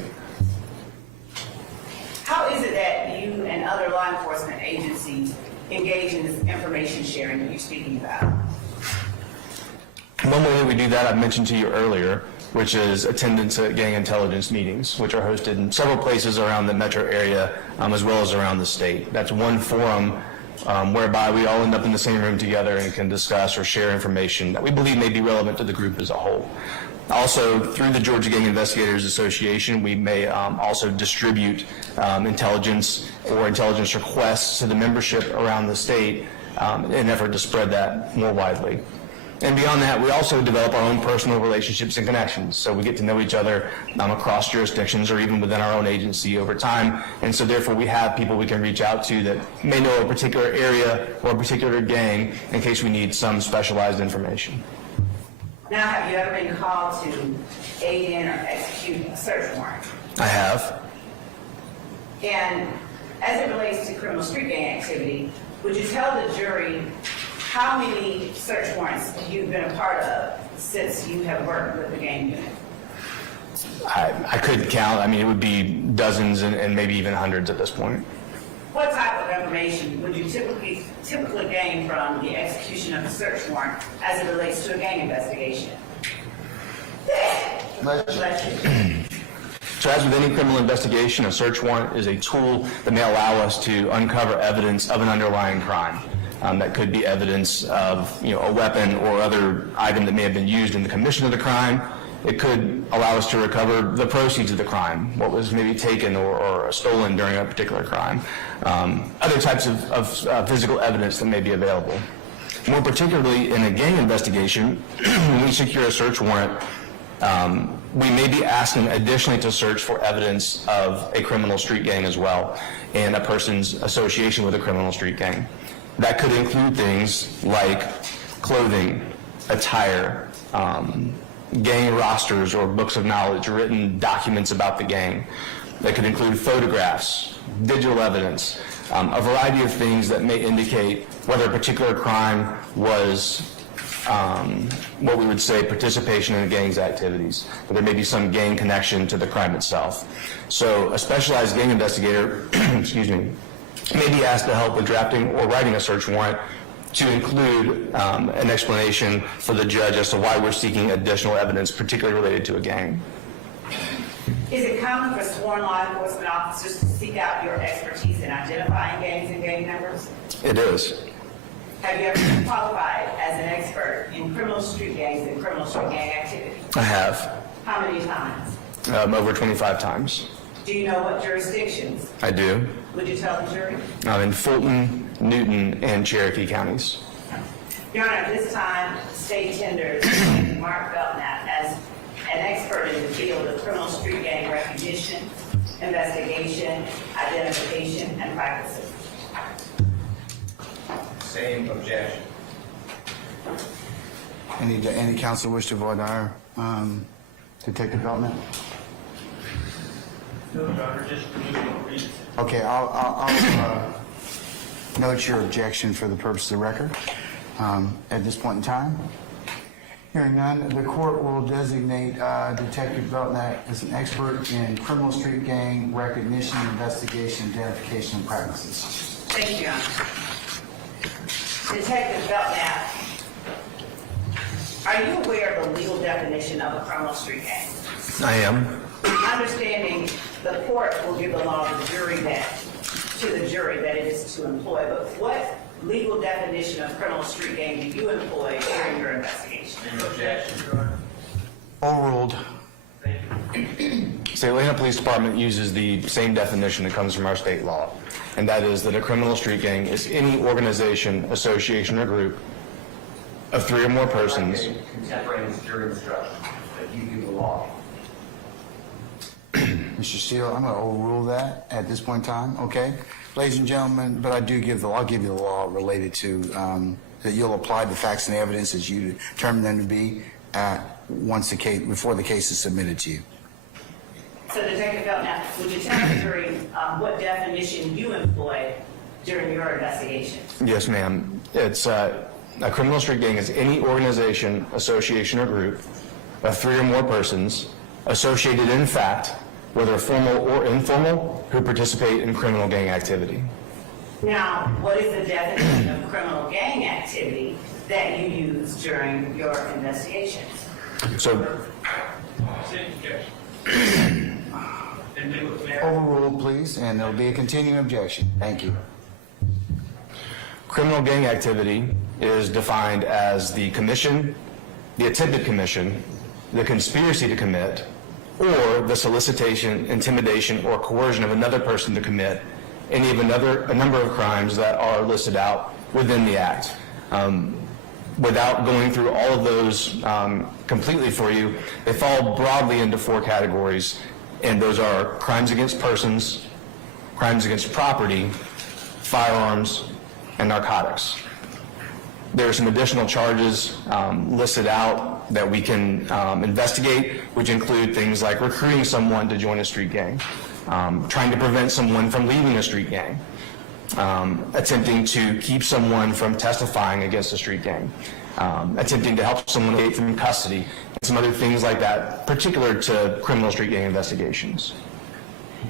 How is it that you and other law enforcement agencies engage in this information sharing that you're speaking about? One way that we do that, I've mentioned to you earlier, which is attendance at gang intelligence meetings, which are hosted in several places around the metro area, as well as around the state. That's one forum whereby we all end up in the same room together and can discuss or share information that we believe may be relevant to the group as a whole. Also, through the Georgia Gang Investigators Association, we may also distribute intelligence or intelligence requests to the membership around the state in an effort to spread that more widely. And beyond that, we also develop our own personal relationships and connections. So we get to know each other across jurisdictions or even within our own agency over time. And so therefore we have people we can reach out to that may know a particular area or a particular gang in case we need some specialized information. Now, have you ever been called to aid in or execute a search warrant? I have. And as it relates to criminal street gang activity, would you tell the jury how many search warrants you've been a part of since you have worked with the gang unit? I couldn't count. I mean, it would be dozens and maybe even hundreds at this point. What type of information would you typically gain from the execution of a search warrant as it relates to a gang investigation? Bless you. So as with any criminal investigation, a search warrant is a tool that may allow us to uncover evidence of an underlying crime. That could be evidence of, a weapon or other item that may have been used in the commission of the crime. It could allow us to recover the proceeds of the crime, what was maybe taken or stolen during a particular crime. Other types of physical evidence that may be available. More particularly in a gang investigation, when we secure a search warrant, we may be asking additionally to search for evidence of a criminal street gang as well, and a person's association with a criminal street gang. That could include things like clothing, attire, gang rosters or books of knowledge, written documents about the gang. That could include photographs, digital evidence, a variety of things that may indicate whether a particular crime was what we would say participation in the gang's activities. But there may be some gang connection to the crime itself. So a specialized gang investigator, excuse me, may be asked to help with drafting or writing a search warrant to include an explanation for the judge as to why we're seeking additional evidence, particularly related to a gang. Is it common for sworn law enforcement officers to seek out your expertise in identifying gangs and gang members? It is. Have you ever been qualified as an expert in criminal street gangs and criminal street gang activity? I have. How many times? Over 25 times. Do you know what jurisdictions? I do. Would you tell the jury? In Fulton, Newton, and Cherokee counties. Your Honor, at this time, state tenders Mark Belknap as an expert in the field of criminal street gang recognition, investigation, identification, and practices. Same objection. Any counsel wish to vote our detective Belknap? No, Your Honor, just read it. Okay, I'll note your objection for the purpose of the record at this point in time. Hearing none, the court will designate Detective Belknap as an expert in criminal street gang recognition, investigation, identification, and practices. Thank you, Your Honor. Detective Belknap, are you aware of the legal definition of a criminal street gang? I am. Understanding the court will give the law to the jury that it is to employ, but what legal definition of criminal street gang do you employ during your investigation? Same objection, Your Honor. Overruled. Thank you. State Atlanta Police Department uses the same definition that comes from our state law, and that is that a criminal street gang is any organization, association, or group of 3 or more persons. Contemporaneous jury instruction, that you do the law. Mr. Steele, I'm going to overrule that at this point in time, okay? Ladies and gentlemen, but I'll give you the law related to, that you'll apply the facts and evidence as you determine them to be before the case is submitted to you. So Detective Belknap, would you tell the jury what definition you employ during your investigation? Yes, ma'am. It's a criminal street gang is any organization, association, or group of 3 or more persons associated in fact, whether formal or informal, who participate in criminal gang activity. Now, what is the definition of criminal gang activity that you use during your investigations? So, Same objection. And they would matter. Overruled, please, and there'll be a continuing objection. Thank you. criminal gang activity is defined as the commission, the attempted commission, the conspiracy to commit, or the solicitation, intimidation, or coercion of another person to commit any of a number of crimes that are listed out within the act. Without going through all of those completely for you, they fall broadly into 4 categories, and those are crimes against persons, crimes against property, firearms, and narcotics. There are some additional charges listed out that we can investigate, which include things like recruiting someone to join a street gang, trying to prevent someone from leaving a street gang, attempting to keep someone from testifying against a street gang, attempting to help someone escape from custody, and some other things like that, particular to criminal street gang investigations.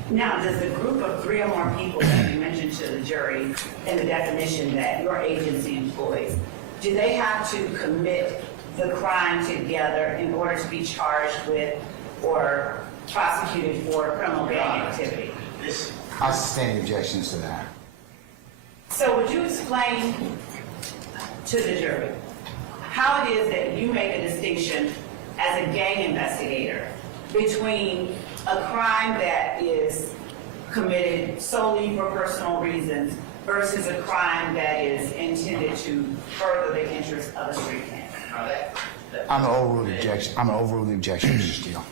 Now, does the group of 3 or more people that you mentioned to the jury in the definition that your agency employs, do they have to commit the crime together in order to be charged with or prosecuted for criminal gang activity? I sustain objections to that. So would you explain to the jury how it is that you make a distinction as a gang investigator between a crime that is committed solely for personal reasons versus a crime that is intended to further the interests of a street gang? I'm an overruled objection. Mr. Steele.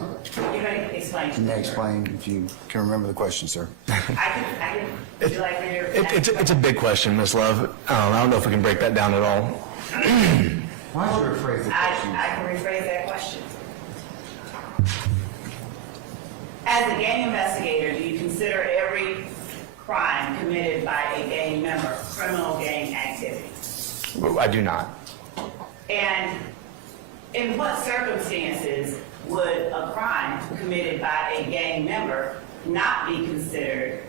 You're going to explain to May I me. explain if you can remember the question, sir? I can, would you like me to? It's a big question, Ms. Love. I don't know if we can break that down at all. Why don't you rephrase the question? I can rephrase that question. As a gang investigator, do you consider every crime committed by a gang member criminal gang activity? I do not. And in what circumstances would a crime committed by a gang member not be considered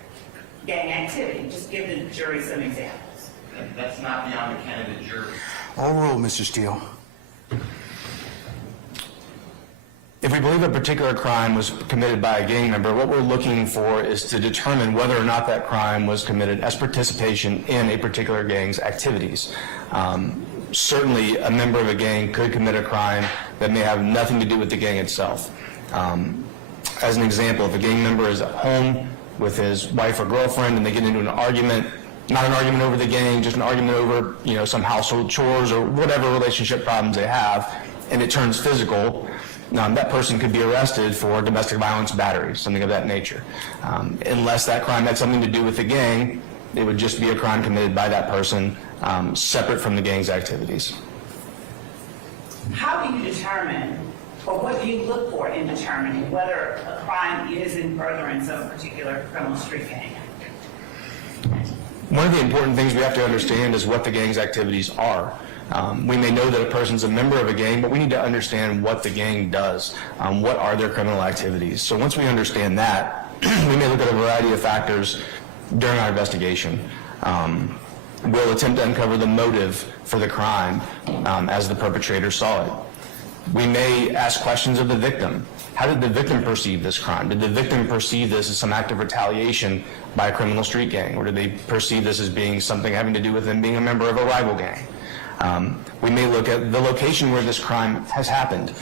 gang activity? Just give the jury some examples. That's not beyond the ken of the jury. Overruled, Mr. Steele. If we believe a particular crime was committed by a gang member, what we're looking for is to determine whether or not that crime was committed as participation in a particular gang's activities. Certainly, a member of a gang could commit a crime that may have nothing to do with the gang itself. As an example, if a gang member is at home with his wife or girlfriend and they get into an argument, not an argument over the gang, just an argument over, some household chores or whatever relationship problems they have, and it turns physical, that person could be arrested for domestic violence battery, something of that nature. Unless that crime had something to do with the gang, it would just be a crime committed by that person, separate from the gang's activities. How do you determine, or what do you look for in determining whether a crime is in furtherance of a particular criminal street gang? One of the important things we have to understand is what the gang's activities are. We may know that a person's a member of a gang, but we need to understand what the gang does. What are their criminal activities? So once we understand that, we may look at a variety of factors during our investigation. We'll attempt to uncover the motive for the crime as the perpetrator saw it. We may ask questions of the victim. How did the victim perceive this crime? Did the victim perceive this as some act of retaliation by a criminal street gang? Or did they perceive this as being something having to do with them being a member of a rival gang? We may look at the location where this crime has happened.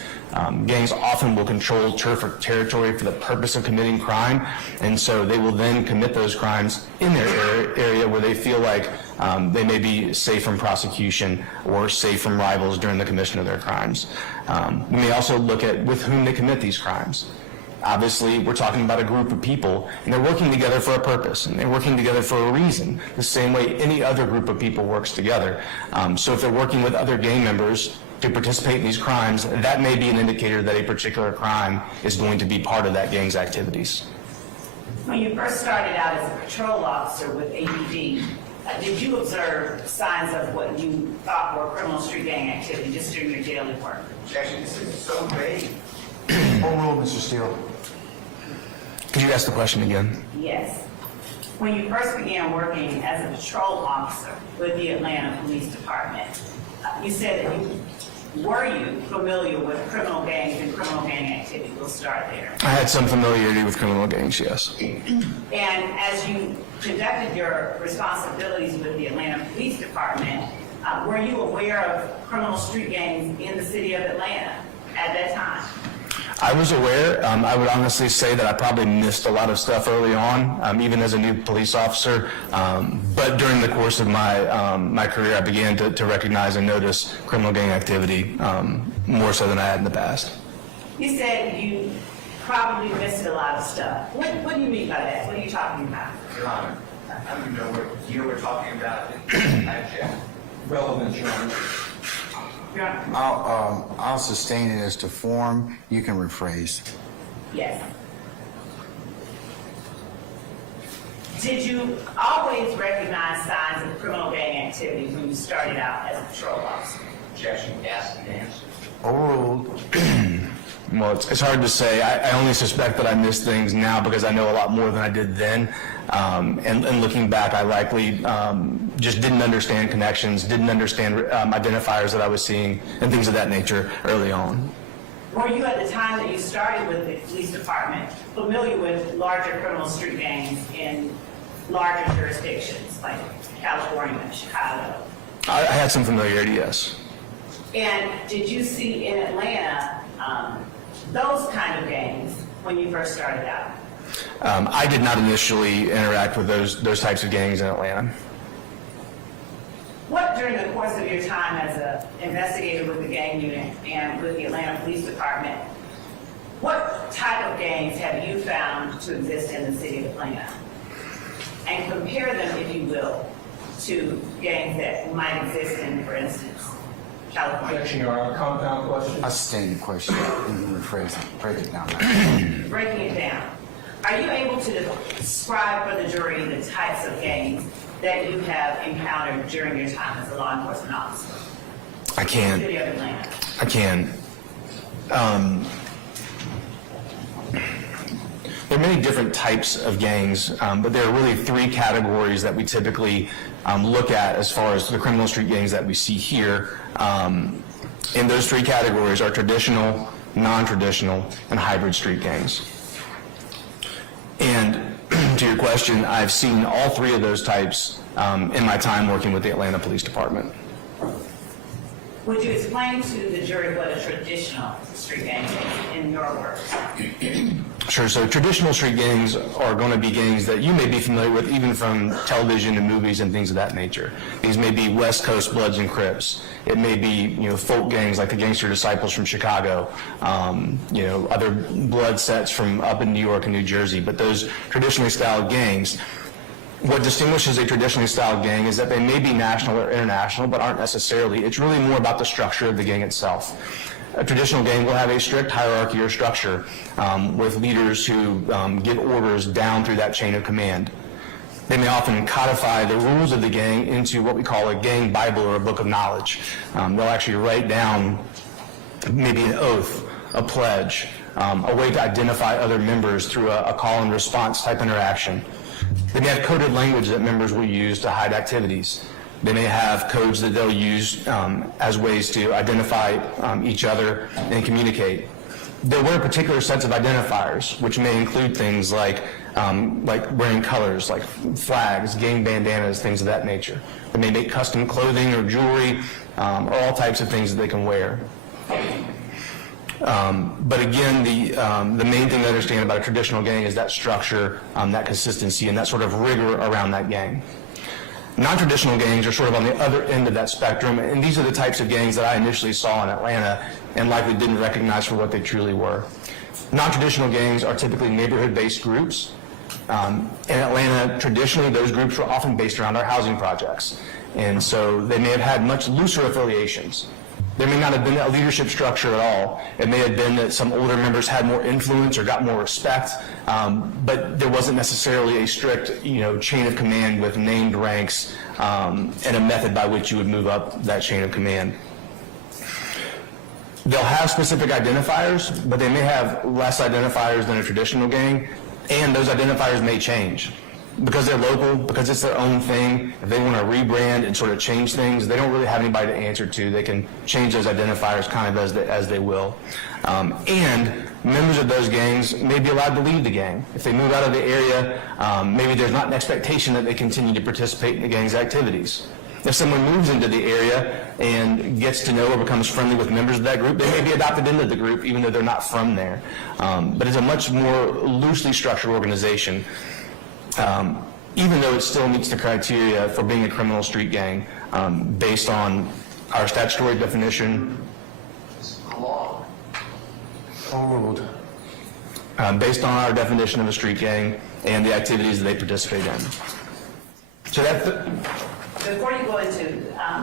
Gangs often will control turf or territory for the purpose of committing crime, and so they will then commit those crimes in their area where they feel like they may be safe from prosecution or safe from rivals during the commission of their crimes. We may also look at with whom they commit these crimes. Obviously, we're talking about a group of people, and they're working together for a purpose, and they're working together for a reason, the same way any other group of people works together. So if they're working with other gang members to participate in these crimes, that may be an indicator that a particular crime is going to be part of that gang's activities. When you first started out as a patrol officer with ABD, did you observe signs of what you thought were criminal street gang activity just during your daily work? Objection, this is so vague. Overruled, Mr. Steele. Could you ask the question again? Yes. When you first began working as a patrol officer with the Atlanta Police Department, you said that were you familiar with criminal gangs and criminal gang activity? We'll start there. I had some familiarity with criminal gangs, yes. And as you conducted your responsibilities with the Atlanta Police Department, were you aware of criminal street gangs in the city of Atlanta? at that time? I was aware. I would honestly say that I probably missed a lot of stuff early on, even as a new police officer. But during the course of my career, I began to recognize and notice criminal gang activity more so than I had in the past. You said you probably missed a lot of stuff. What do you mean by that? What are you talking about? Your Honor, I don't know what year we're talking about. I checked. Relevant, Your Honor. I'll sustain it as to form. You can rephrase. Yes. Did you always recognize signs of criminal gang activity when you started out as a patrol officer? Objection, asked and answered. Overruled. Well, it's hard to say. I only suspect that I miss things now because I know a lot more than I did then. And looking back, I likely just didn't understand connections, didn't understand identifiers that I was seeing, and things of that nature early on. Were you at the time that you started with the police department familiar with larger criminal street gangs in larger jurisdictions like California, Chicago? I had some familiarity, yes. And did you see in Atlanta those kind of gangs when you first started out? I did not initially interact with those types of gangs in Atlanta. What, during the course of your time as an investigator with the gang unit and with the Atlanta Police Department, what type of gangs have you found to exist in the city of Atlanta? And compare them, if you will, to gangs that might exist in, for instance, California. Objection, Your Honor. Compound question. I'll sustain the question. You can rephrase it. Break it down. Breaking it down, are you able to describe for the jury the types of gangs that you have encountered during your time as a law enforcement officer? I can. City of Atlanta. I can. There are many different types of gangs, but there are really three categories that we typically look at as far as the criminal street gangs that we see here. And those three categories are traditional, non-traditional, and hybrid street gangs. And to your question, I've seen all three of those types in my time working with the Atlanta Police Department. Would you explain to the jury what a traditional street gang is in your words? Sure. So traditional street gangs are going to be gangs that you may be familiar with even from television and movies and things of that nature. These may be West Coast Bloods and Crips. It may be, folk gangs like the Gangster Disciples from Chicago, other blood sets from up in New York and New Jersey. But those traditionally styled gangs, what distinguishes a traditionally styled gang is that they may be national or international, but aren't necessarily. It's really more about the structure of the gang itself. A traditional gang will have a strict hierarchy or structure with leaders who give orders down through that chain of command. They may often codify the rules of the gang into what we call a gang Bible or a book of knowledge. They'll actually write down maybe an oath, a pledge, a way to identify other members through a call and response type interaction. They may have coded language that members will use to hide activities. They may have codes that they'll use as ways to identify each other and communicate. They'll wear particular sets of identifiers, which may include things like wearing colors, like flags, gang bandanas, things of that nature. They may make custom clothing or jewelry, or all types of things that they can wear. But again, the main thing to understand about a traditional gang is that structure, that consistency, and that sort of rigor around that gang. Non-traditional gangs are sort of on the other end of that spectrum, and these are the types of gangs that I initially saw in Atlanta and likely didn't recognize for what they truly were. Non-traditional gangs are typically neighborhood-based groups. In Atlanta, traditionally, those groups were often based around our housing projects, and so they may have had much looser affiliations. There may not have been a leadership structure at all. It may have been that some older members had more influence or got more respect, but there wasn't necessarily a strict, chain of command with named ranks and a method by which you would move up that chain of command. They'll have specific identifiers, but they may have less identifiers than a traditional gang, and those identifiers may change. Because they're local, because it's their own thing, if they want to rebrand and sort of change things, they don't really have anybody to answer to. They can change those identifiers kind of as they will. And members of those gangs may be allowed to leave the gang. If they move out of the area, maybe there's not an expectation that they continue to participate in the gang's activities. If someone moves into the area and gets to know or becomes friendly with members of that group, they may be adopted into the group even though they're not from there. But it's a much more loosely structured organization, even though it still meets the criteria for being a criminal street gang based on our statutory definition. Law. Overruled. Based on our definition of a street gang and the activities that they participate in. So that's Before you go into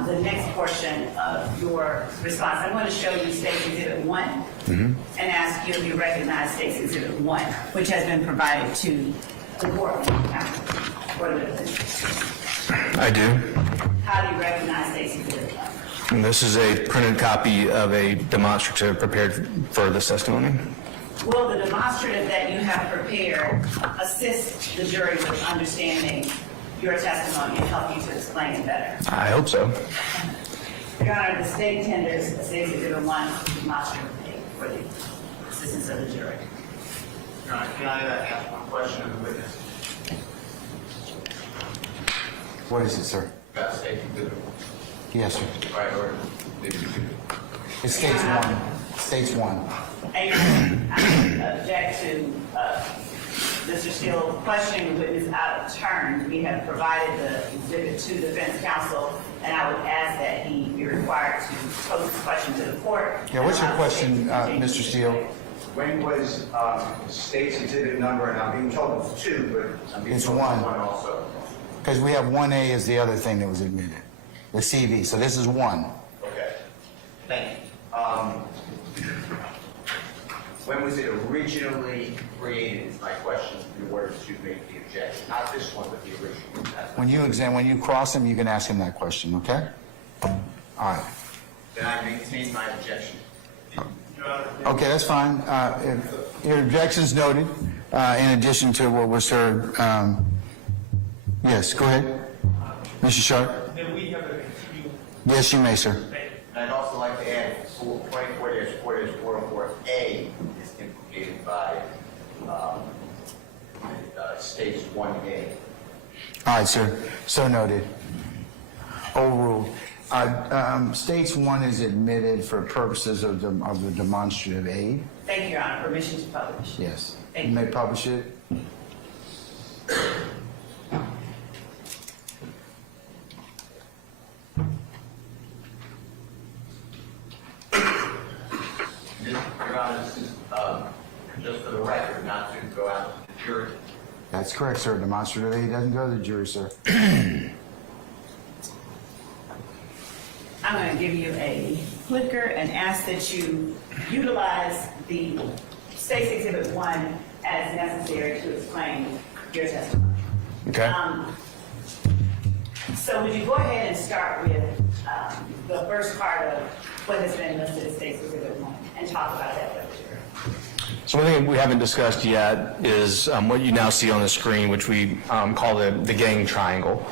the next portion of your response, I'm going to show you State's Exhibit 1 and ask you if you recognize State's Exhibit 1, which has been provided to the board. I do. How do you recognize State's Exhibit 1? And this is a printed copy of a demonstrative prepared for this testimony. Will the demonstrative that you have prepared assist the jury with understanding your testimony and help you to explain it better? I hope so. Your Honor, the state tenders State's Exhibit 1 demonstrative for the assistance of the jury. Your Honor, can I ask one question of the witness? What is it, sir? About state exhibit. Yes, sir. Right, or It states 1. States 1. And I object to Mr. Steele questioning the witness out of turn. We have provided the exhibit to defense counsel, and I would ask that he be required to pose this question to the court. Yeah, what's your question, Mr. Steele? when was state's exhibit number, and I'm being told it's 2, but I'm being It's told 1. it's 1 also. Because we have 1A is the other thing that was admitted, the CV. So this is 1. Okay. Thank you. When was it originally created is my question in order to make the objection. Not this one, but the original. When you cross him, you can ask him that question, okay? All right. Then I maintain my objection. Okay, that's fine. If your objection's noted, in addition to what was heard. Yes, go ahead. Mr. Sharp? Then we have a continued Yes, you may, sir. And I'd also like to add 24-4-4A is implicated by state's 1A. All right, sir. So noted. Overruled. States 1 is admitted for purposes of the demonstrative aid. Thank you, Your Honor. Permission to publish. Yes. Thank You may you. publish it. Your Honor, this is just for the record, not to go out to the jury. That's correct, sir. Demonstrative aid doesn't go to the jury, sir. I'm going to give you a clicker and ask that you utilize the State's Exhibit 1 as necessary to explain your testimony. Okay. So would you go ahead and start with the first part of what has been listed as State's Exhibit 1 and talk about that with the jury? So one thing we haven't discussed yet is what you now see on the screen, which we call the gang triangle.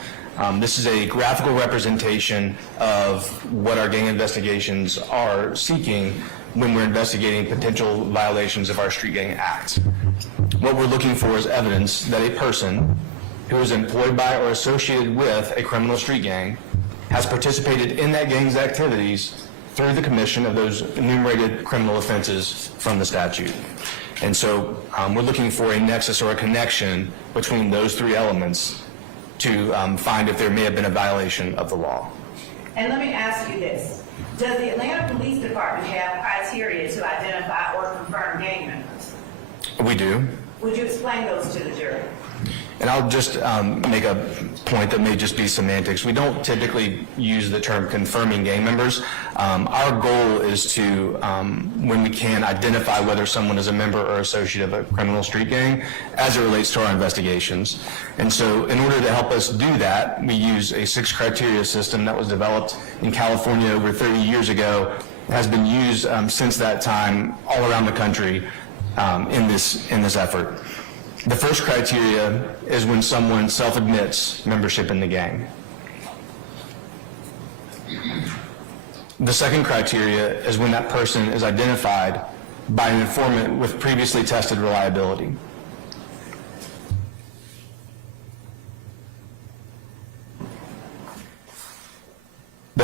This is a graphical representation of what our gang investigations are seeking when we're investigating potential violations of our Street Gang Act. What we're looking for is evidence that a person who is employed by or associated with a criminal street gang has participated in that gang's activities through the commission of those enumerated criminal offenses from the statute. And so we're looking for a nexus or a connection between those three elements to find if there may have been a violation of the law. And let me ask you this. Does the Atlanta Police Department have criteria to identify or confirm gang members? We do. Would you explain those to the jury? And I'll just make a point that may just be semantics. We don't typically use the term confirming gang members. Our goal is to, when we can, identify whether someone is a member or associate of a criminal street gang as it relates to our investigations. And so in order to help us do that, we use a 6-criteria system that was developed in California over 30 years ago, has been used since that time all around the country in this effort. The first criteria is when someone self-admits membership in the gang. The second criteria is when that person is identified by an informant with previously tested reliability.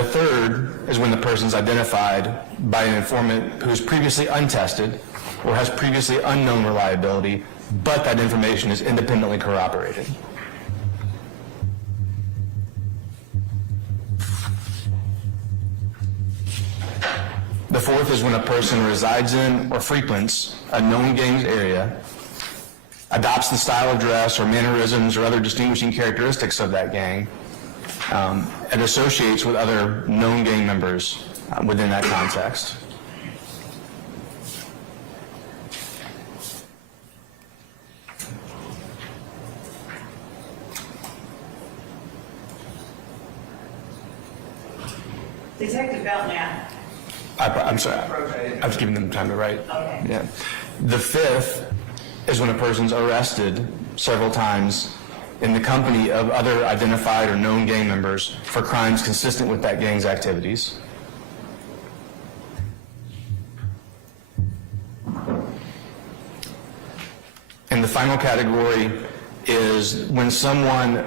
The third is when the person's identified by an informant who's previously untested or has previously unknown reliability, but that information is independently corroborated. The fourth is when a person resides in or frequents a known gang's area, adopts the style of dress or mannerisms or other distinguishing characteristics of that gang, and associates with other known gang members within that context. Detective Belknap. I'm sorry, I was giving them time to write. Okay. Yeah. The fifth is when a person's arrested several times in the company of other identified or known gang members for crimes consistent with that gang's activities. And the final category is when someone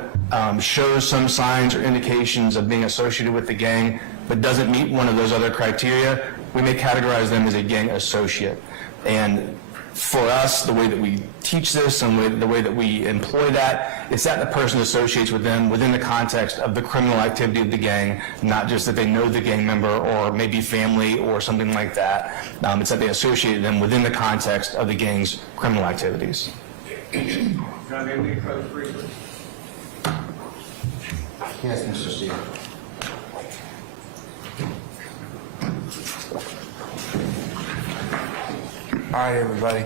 shows some signs or indications of being associated with the gang but doesn't meet one of those other criteria, we may categorize them as a gang associate. And for us, the way that we teach this and the way that we employ that, it's that the person associates with them within the context of the criminal activity of the gang, not just that they know the gang member or maybe family or something like that. It's that they associate them within the context of the gang's criminal activities. Can I maybe approach briefly? Yes, Mr. Steele. All right, everybody.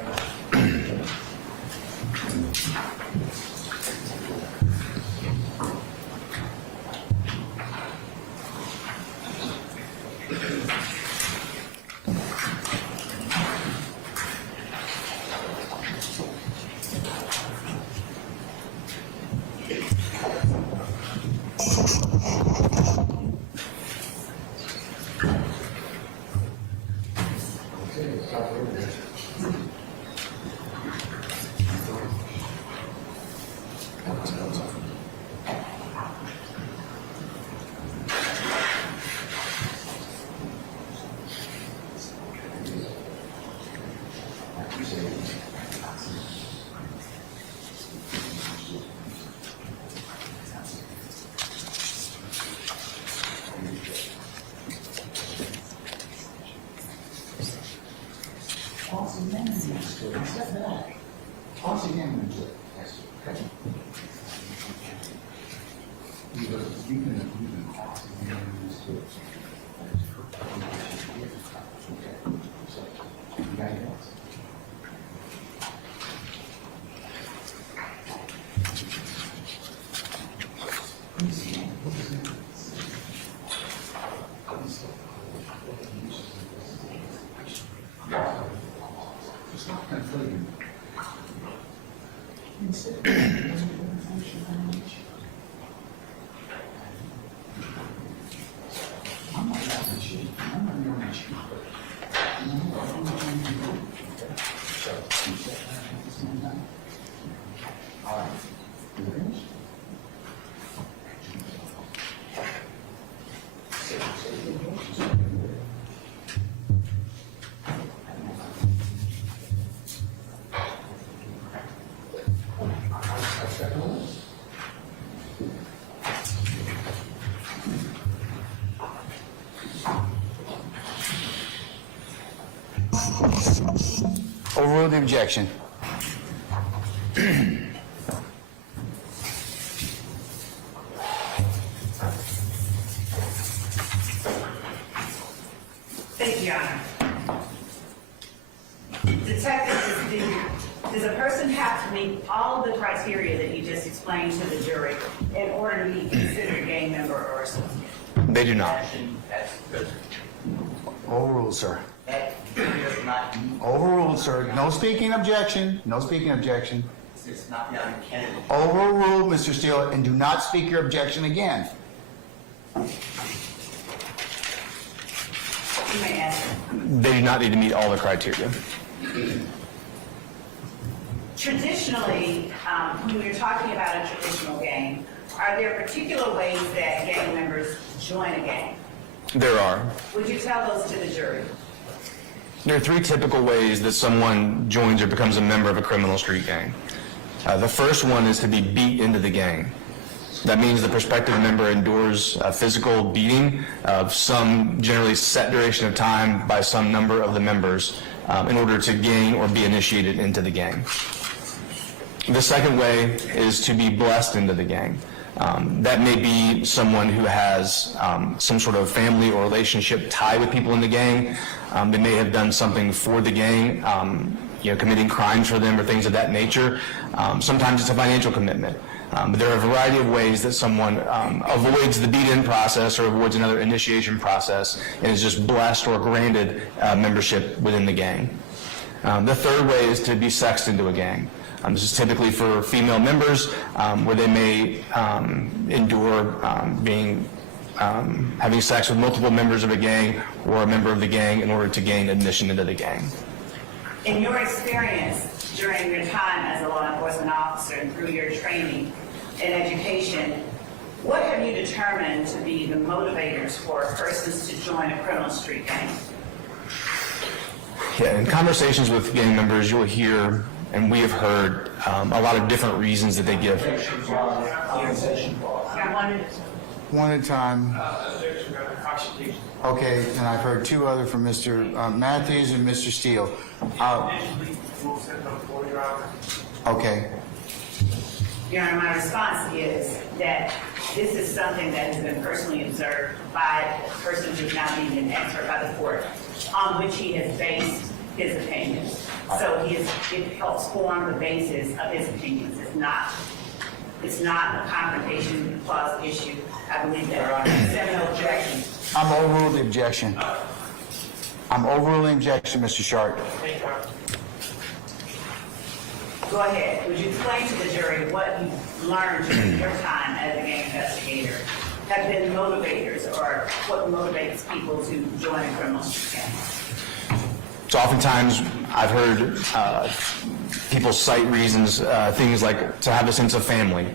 Overrule the objection. Thank you, Your Honor. Detective, does a person have to meet all of the criteria that you just explained to the jury in order to be considered a gang member or associate? They do not. Overruled, sir. That does not, Overruled, sir. No speaking objection. No speaking objection. it's not the candidate. Overruled, Mr. Steele, and do not speak your objection again. You may answer. They do not need to meet all the criteria. Traditionally, when we're talking about a traditional gang, are there particular ways that gang members join a gang? There are. Would you tell those to the jury? There are three typical ways that someone joins or becomes a member of a criminal street gang. The first one is to be beat into the gang. That means the prospective member endures a physical beating of some generally set duration of time by some number of the members in order to gain or be initiated into the gang. The second way is to be blessed into the gang. That may be someone who has some sort of family or relationship tie with people in the gang. They may have done something for the gang, committing crimes for them or things of that nature. Sometimes it's a financial commitment. But there are a variety of ways that someone avoids the beat-in process or avoids another initiation process and is just blessed or granted membership within the gang. The third way is to be sexed into a gang. This is typically for female members where they may endure having sex with multiple members of a gang or a member of the gang in order to gain admission into the gang. In your experience during your time as a law enforcement officer and through your training and education, what have you determined to be the motivators for persons to join a criminal street gang? Yeah, in conversations with gang members, you'll hear, and we have heard, a lot of different reasons that they give. One at a time. Okay, and I've heard two other from Mr. Matthews and Mr. Steele. Okay. Your Honor, my response is that this is something that has been personally observed by a person who's now being an expert by the court, on which he has based his opinions. So it helps form the basis of his opinions. It's not a confrontation clause issue. I believe there are several objections. I'm overruling the objection. I'm overruling the objection, Mr. Sharp. Go ahead. Would you explain to the jury what you've learned during your time as a gang investigator have been motivators, or what motivates people to join a criminal street gang? So oftentimes I've heard people cite reasons, things like to have a sense of family,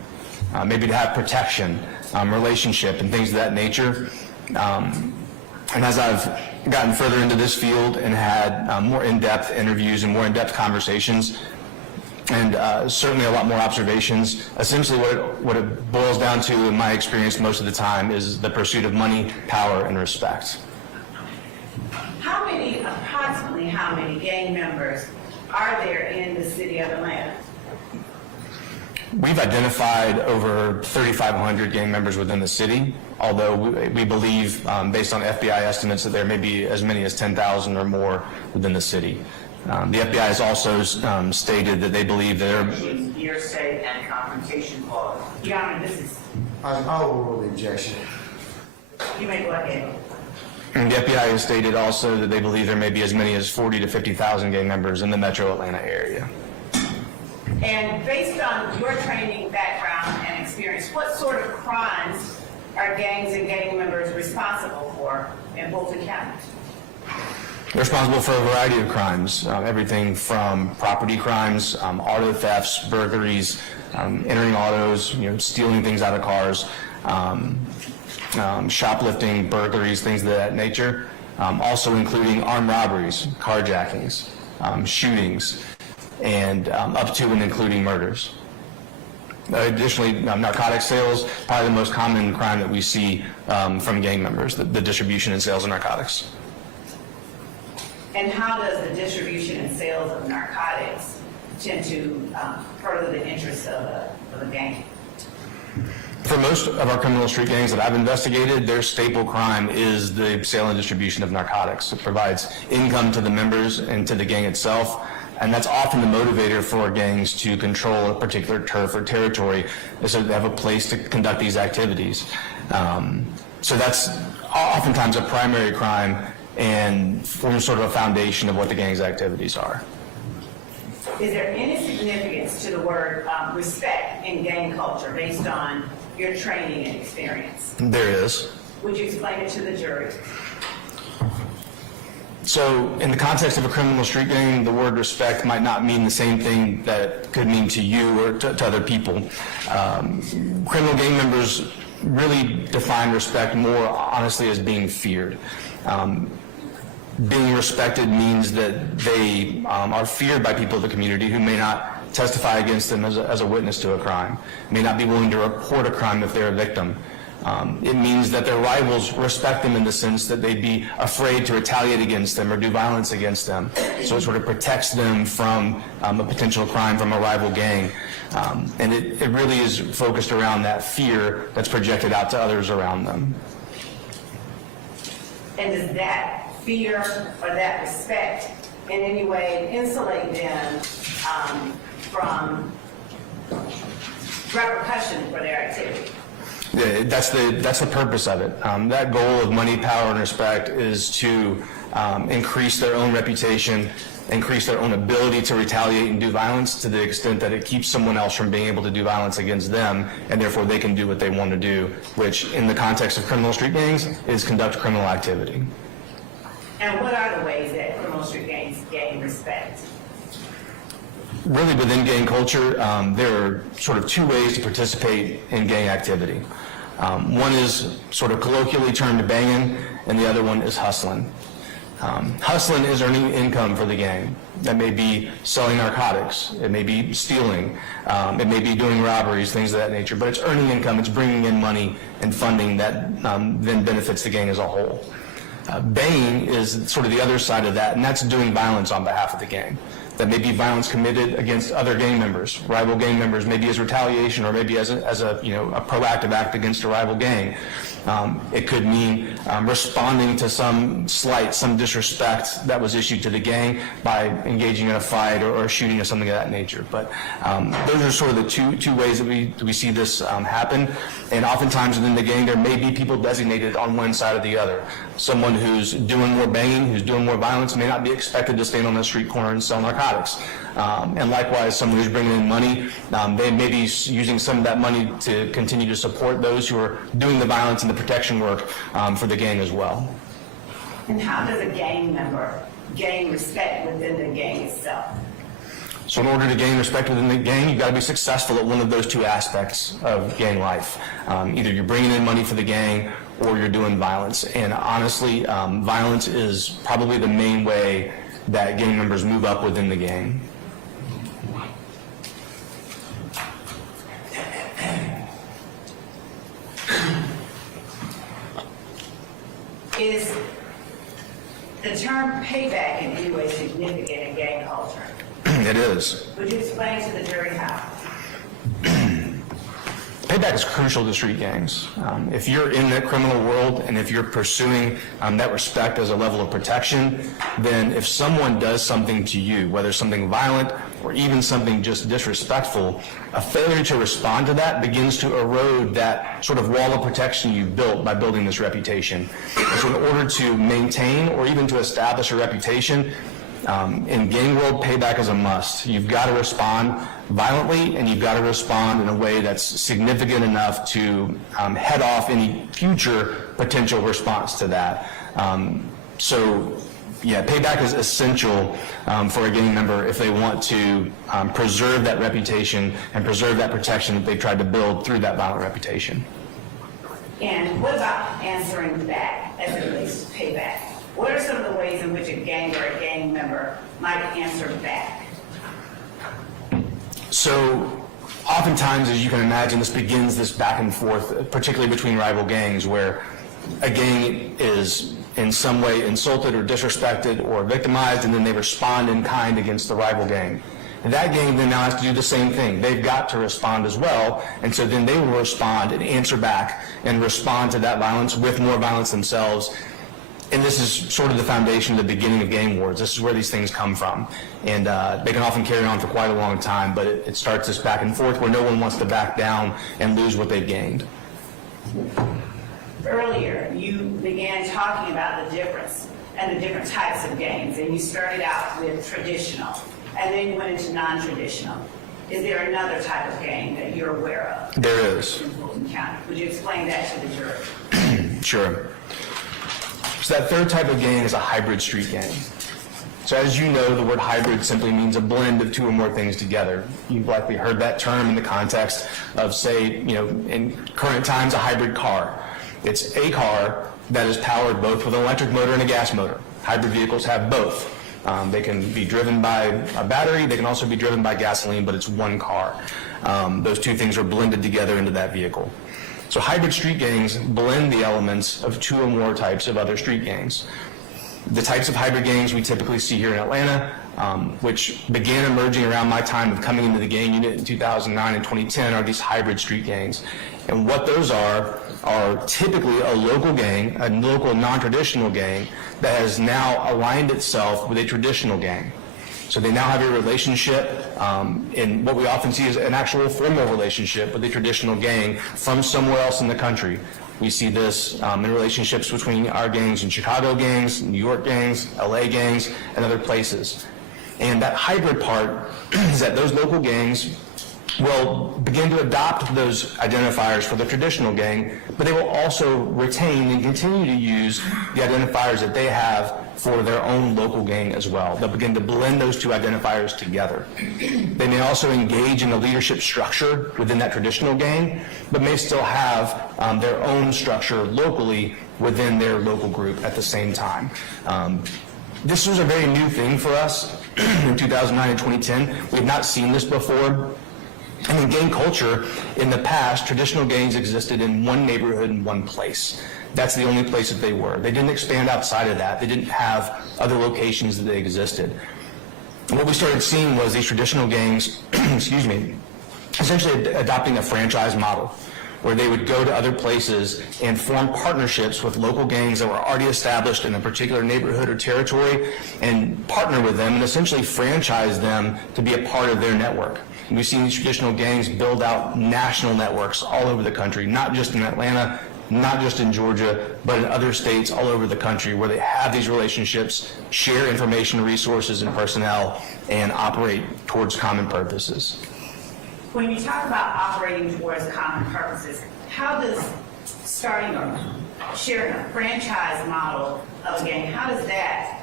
maybe to have protection, relationship, and things of that nature. And as I've gotten further into this field and had more in-depth interviews and more in-depth conversations, and certainly a lot more observations, essentially what it boils down to, in my experience most of the time, is the pursuit of money, power, and respect. Approximately how many gang members are there in the city of Atlanta? We've identified over 3,500 gang members within the city, although we believe, based on FBI estimates, that there may be as many as 10,000 or more within the city. The FBI has also stated that they believe there are... Hearsay and confrontation clause. Your Honor, this is... I'll overrule the objection. You may go ahead. And the FBI has stated also that they believe there may be as many as 40 to 50,000 gang members in the metro Atlanta area. And based on your training, background, and experience, what sort of crimes are gangs and gang members responsible for in Fulton County? They're responsible for a variety of crimes, everything from property crimes, auto thefts, burglaries, entering autos, stealing things out of cars, shoplifting, burglaries, things of that nature, also including armed robberies, carjackings, shootings, and up to and including murders. Additionally, narcotic sales, probably the most common crime that we see from gang members, the distribution and sales of narcotics. And how does the distribution and sales of narcotics tend to further the interests of a gang? For most of our criminal street gangs that I've investigated, their staple crime is the sale and distribution of narcotics. It provides income to the members and to the gang itself, and that's often the motivator for gangs to control a particular turf or territory, is so they have a place to conduct these activities. So that's oftentimes a primary crime and forms sort of a foundation of what the gang's activities are. Is there any significance to the word respect in gang culture based on your training and experience? There is. Would you explain it to the jury? So in the context of a criminal street gang, the word respect might not mean the same thing that it could mean to you or to other people. Criminal gang members really define respect more honestly as being feared. Being respected means that they are feared by people of the community who may not testify against them as a witness to a crime, may not be willing to report a crime if they're a victim. It means that their rivals respect them in the sense that they'd be afraid to retaliate against them or do violence against them. So it sort of protects them from a potential crime from a rival gang. And it really is focused around that fear that's projected out to others around them. And does that fear or that respect in any way insulate them from repercussion for their activity? Yeah, that's the purpose of it. That goal of money, power, and respect is to increase their own reputation, increase their own ability to retaliate and do violence to the extent that it keeps someone else from being able to do violence against them, and therefore they can do what they want to do, which in the context of criminal street gangs is conduct criminal activity. And what are the ways that criminal street gangs gain respect? Really within gang culture, there are sort of two ways to participate in gang activity. One is sort of colloquially termed banging, and the other one is hustling. Hustling is earning income for the gang. That may be selling narcotics, it may be stealing, it may be doing robberies, things of that nature, but it's earning income, it's bringing in money and funding that then benefits the gang as a whole. Banging is sort of the other side of that, and that's doing violence on behalf of the gang. That may be violence committed against other gang members, rival gang members, maybe as retaliation or maybe as a proactive act against a rival gang. It could mean responding to some slight, some disrespect that was issued to the gang by engaging in a fight or shooting or something of that nature. But those are sort of the two ways that we see this happen. And oftentimes within the gang, there may be people designated on one side or the other. Someone who's doing more banging, who's doing more violence, may not be expected to stand on the street corner and sell narcotics. And likewise, someone who's bringing in money, they may be using some of that money to continue to support those who are doing the violence and the protection work for the gang as well. And how does a gang member gain respect within the gang itself? So in order to gain respect within the gang, you've got to be successful at one of those two aspects of gang life. Either you're bringing in money for the gang or you're doing violence. And honestly, violence is probably the main way that gang members move up within the gang. Is the term payback in any way significant in gang culture? It is. Would you explain to the jury how? Payback is crucial to street gangs. If you're in that criminal world and if you're pursuing that respect as a level of protection, then if someone does something to you, whether something violent or even something just disrespectful, a failure to respond to that begins to erode that sort of wall of protection you've built by building this reputation. And so in order to maintain or even to establish a reputation, in gang world, payback is a must. You've got to respond violently, and you've got to respond in a way that's significant enough to head off any future potential response to that. Payback is essential for a gang member if they want to preserve that reputation and preserve that protection that they've tried to build through that violent reputation. And what about answering back as it relates to payback? What are some of the ways in which a gang or a gang member might answer back? So oftentimes, as you can imagine, this begins this back and forth, particularly between rival gangs, where a gang is in some way insulted or disrespected or victimized, and then they respond in kind against the rival gang. And that gang then now has to do the same thing. They've got to respond as well, and so then they will respond and answer back and respond to that violence with more violence themselves. And this is sort of the foundation, the beginning of gang wars. This is where these things come from. And they can often carry on for quite a long time, but it starts this back and forth where no one wants to back down and lose what they've gained. Earlier, you began talking about the difference and the different types of gangs, and you started out with traditional, and then you went into non-traditional. Is there another type of gang that you're aware of? There is. In Fulton County. Would you explain that to the jury? Sure. So that third type of gang is a hybrid street gang. So as you know, the word hybrid simply means a blend of two or more things together. You've likely heard that term in the context of, say, in current times, a hybrid car. It's a car that is powered both with an electric motor and a gas motor. Hybrid vehicles have both. They can be driven by a battery, they can also be driven by gasoline, but it's one car. Those two things are blended together into that vehicle. So hybrid street gangs blend the elements of two or more types of other street gangs. The types of hybrid gangs we typically see here in Atlanta, which began emerging around my time of coming into the gang unit in 2009 and 2010, are these hybrid street gangs. And what those are typically a local gang, a local non-traditional gang that has now aligned itself with a traditional gang. So they now have a relationship, in what we often see as an actual formal relationship with a traditional gang from somewhere else in the country. We see this in relationships between our gangs and Chicago gangs, New York gangs, LA gangs, and other places. And that hybrid part is that those local gangs will begin to adopt those identifiers for the traditional gang, but they will also retain and continue to use the identifiers that they have for their own local gang as well. They'll begin to blend those two identifiers together. They may also engage in the leadership structure within that traditional gang, but may still have their own structure locally within their local group at the same time. This was a very new thing for us in 2009 and 2010. We have not seen this before. And in gang culture, in the past, traditional gangs existed in one neighborhood in one place. That's the only place that they were. They didn't expand outside of that. They didn't have other locations that they existed. And what we started seeing was these traditional gangs, excuse me, essentially adopting a franchise model, where they would go to other places and form partnerships with local gangs that were already established in a particular neighborhood or territory, and partner with them and essentially franchise them to be a part of their network. And we've seen these traditional gangs build out national networks all over the country, not just in Atlanta, not just in Georgia, but in other states all over the country, where they have these relationships, share information, resources, and personnel, and operate towards common purposes. When you talk about operating towards common purposes, how does starting or sharing a franchise model of a gang, how does that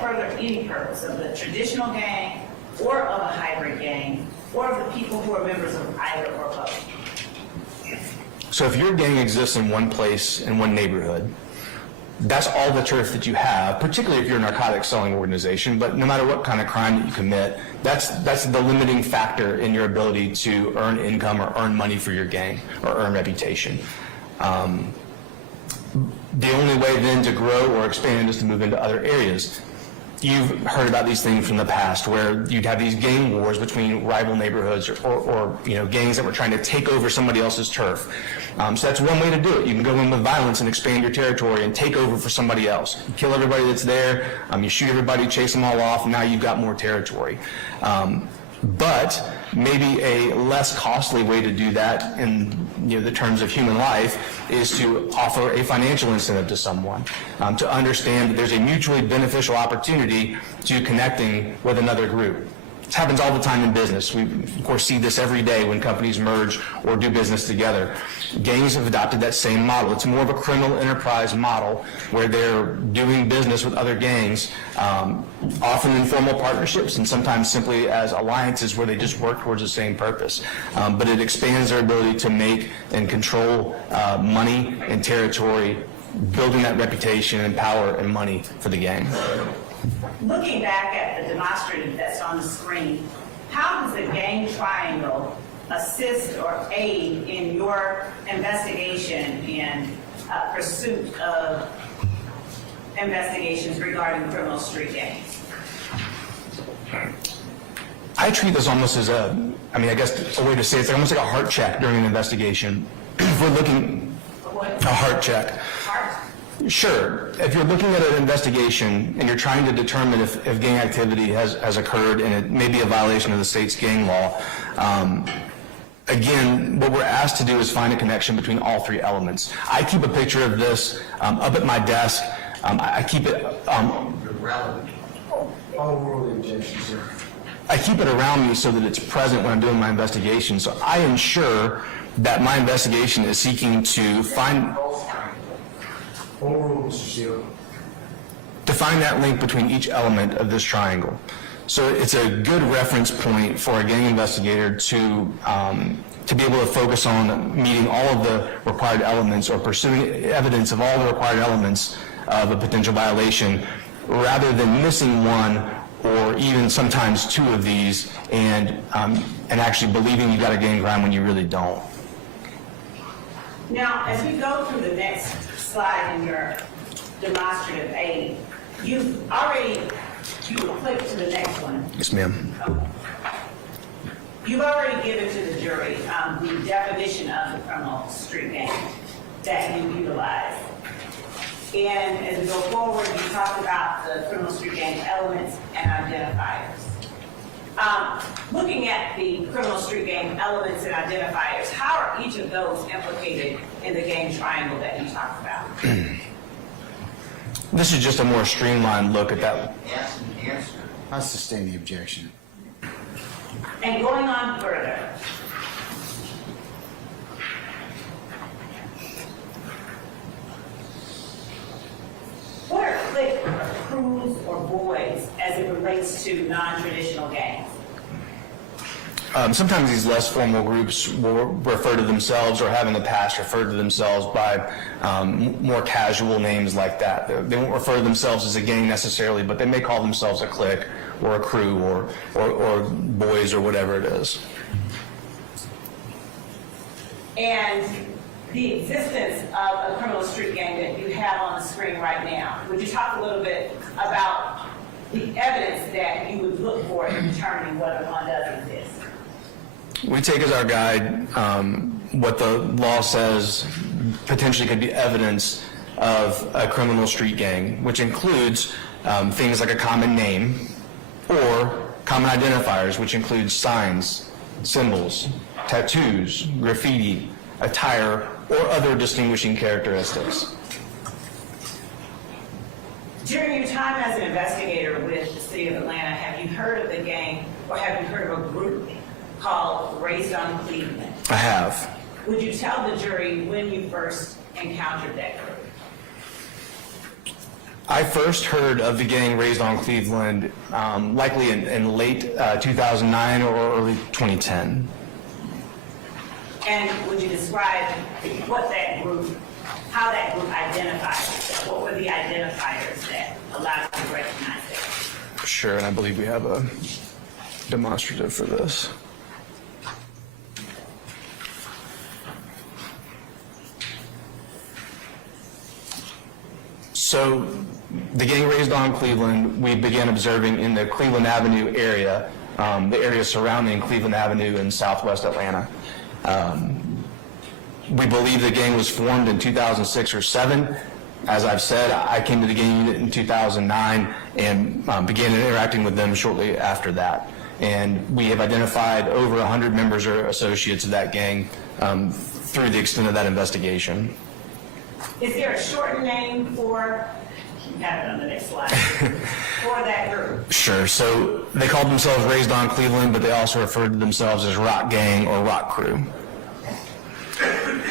further any purpose of the traditional gang or of a hybrid gang or of the people who are members of either or both? So if your gang exists in one place, in one neighborhood, that's all the turf that you have, particularly if you're a narcotics selling organization, but no matter what kind of crime that you commit, that's the limiting factor in your ability to earn income or earn money for your gang or earn reputation. The only way then to grow or expand is to move into other areas. You've heard about these things from the past where you'd have these gang wars between rival neighborhoods or gangs that were trying to take over somebody else's turf. So that's one way to do it. You can go in with violence and expand your territory and take over for somebody else. You kill everybody that's there, you shoot everybody, chase them all off, and now you've got more territory. But maybe a less costly way to do that in the terms of human life is to offer a financial incentive to someone, to understand that there's a mutually beneficial opportunity to connecting with another group. This happens all the time in business. We, of course, see this every day when companies merge or do business together. Gangs have adopted that same model. It's more of a criminal enterprise model where they're doing business with other gangs, often in formal partnerships and sometimes simply as alliances where they just work towards the same purpose. But it expands their ability to make and control money and territory, building that reputation and power and money for the gang. Looking back at the demonstrative that's on the screen, how does the gang triangle assist or aid in your investigation and pursuit of investigations regarding criminal street gangs? I treat this almost as a way to say it's almost like a heart check during an investigation. If we're looking, a heart check. Sure. If you're looking at an investigation and you're trying to determine if gang activity has occurred and it may be a violation of the state's gang law, again, what we're asked to do is find a connection between all three elements. I keep a picture of this up at my desk. I keep it I keep it around me so that it's present when I'm doing my investigation. So I ensure that my investigation is seeking to find... to find that link between each element of this triangle. So it's a good reference point for a gang investigator to be able to focus on meeting all of the required elements or pursuing evidence of all the required elements of a potential violation, rather than missing one or even sometimes two of these and actually believing you got a gang crime when you really don't. Now, as we go through the next slide in your demonstrative aid, you click to the next one. Yes, ma'am. You've already given to the jury the definition of the criminal street gang that you utilize. And as we go forward, you talked about the criminal street gang elements and identifiers. Looking at the criminal street gang elements and identifiers, how are each of those implicated in the gang triangle that you talked about? This is just a more streamlined look at that. Ask and answer. I sustain the objection. And going on further, what are cliques or crews or boys as it relates to non-traditional gangs? Sometimes these less formal groups will refer to themselves, or have in the past referred to themselves by more casual names like that. They won't refer to themselves as a gang necessarily, but they may call themselves a clique or a crew or boys or whatever it is. And the existence of a criminal street gang that you have on the screen right now, would you talk a little bit about the evidence that you would look for in determining whether one does exist? We take as our guide what the law says potentially could be evidence of a criminal street gang, which includes things like a common name or common identifiers, which include signs, symbols, tattoos, graffiti, attire, or other distinguishing characteristics. During your time as an investigator with the city of Atlanta, have you heard of the gang, or have you heard of a group called Raised on Cleveland? I have. Would you tell the jury when you first encountered that group? I first heard of the gang Raised on Cleveland likely in late 2009 or early 2010. And would you describe what that group, how that group identified? What were the identifiers that allowed you to recognize it? Sure, and I believe we have a demonstrative for this. So the gang Raised on Cleveland, we began observing in the Cleveland Avenue area, the area surrounding Cleveland Avenue in southwest Atlanta. We believe the gang was formed in 2006 or 7. As I've said, I came to the gang unit in 2009 and began interacting with them shortly after that. And we have identified over 100 members or associates of that gang through the extent of that investigation. Is there a shortened name for, you have it on the next slide, for that group? Sure. So they called themselves Raised on Cleveland, but they also referred to themselves as Rock Gang or Rock Crew. And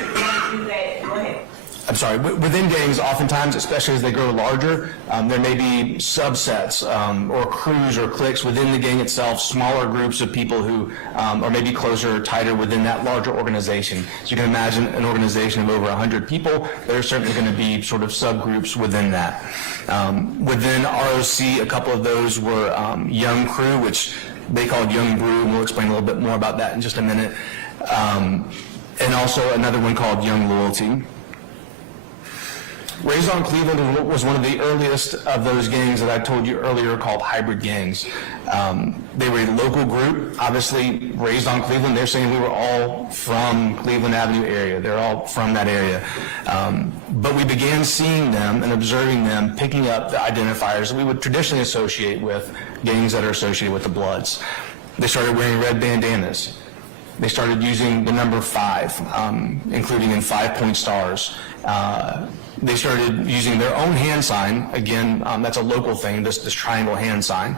do they, go ahead. I'm sorry, within gangs, oftentimes, especially as they grow larger, there may be subsets or crews or cliques within the gang itself, smaller groups of people who are maybe closer or tighter within that larger organization. So you can imagine an organization of over 100 people, there are certainly going to be sort of subgroups within that. Within ROC, a couple of those were Young Crew, which they called Young Brew, and we'll explain a little bit more about that in just a minute. And also another one called Young Loyalty. Raised on Cleveland was one of the earliest of those gangs that I told you earlier called hybrid gangs. They were a local group, obviously Raised on Cleveland. They're saying we were all from Cleveland Avenue area. They're all from that area. But we began seeing them and observing them picking up the identifiers that we would traditionally associate with gangs that are associated with the Bloods. They started wearing red bandanas. They started using the number 5, including in 5-point stars. They started using their own hand sign. Again, that's a local thing, this triangle hand sign.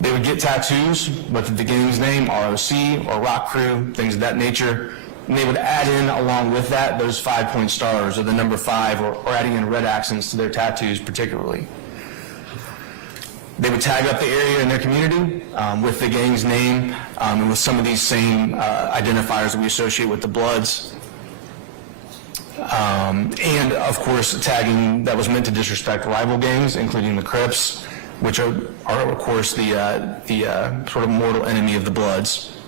They would get tattoos with the gang's name, ROC or Rock Crew, things of that nature. And they would add in, along with that, those 5-point stars or the number 5, or adding in red accents to their tattoos particularly. They would tag up the area in their community with the gang's name and with some of these same identifiers that we associate with the Bloods. And of course, tagging that was meant to disrespect rival gangs, including the Crips, which are of course the sort of mortal enemy of the Bloods.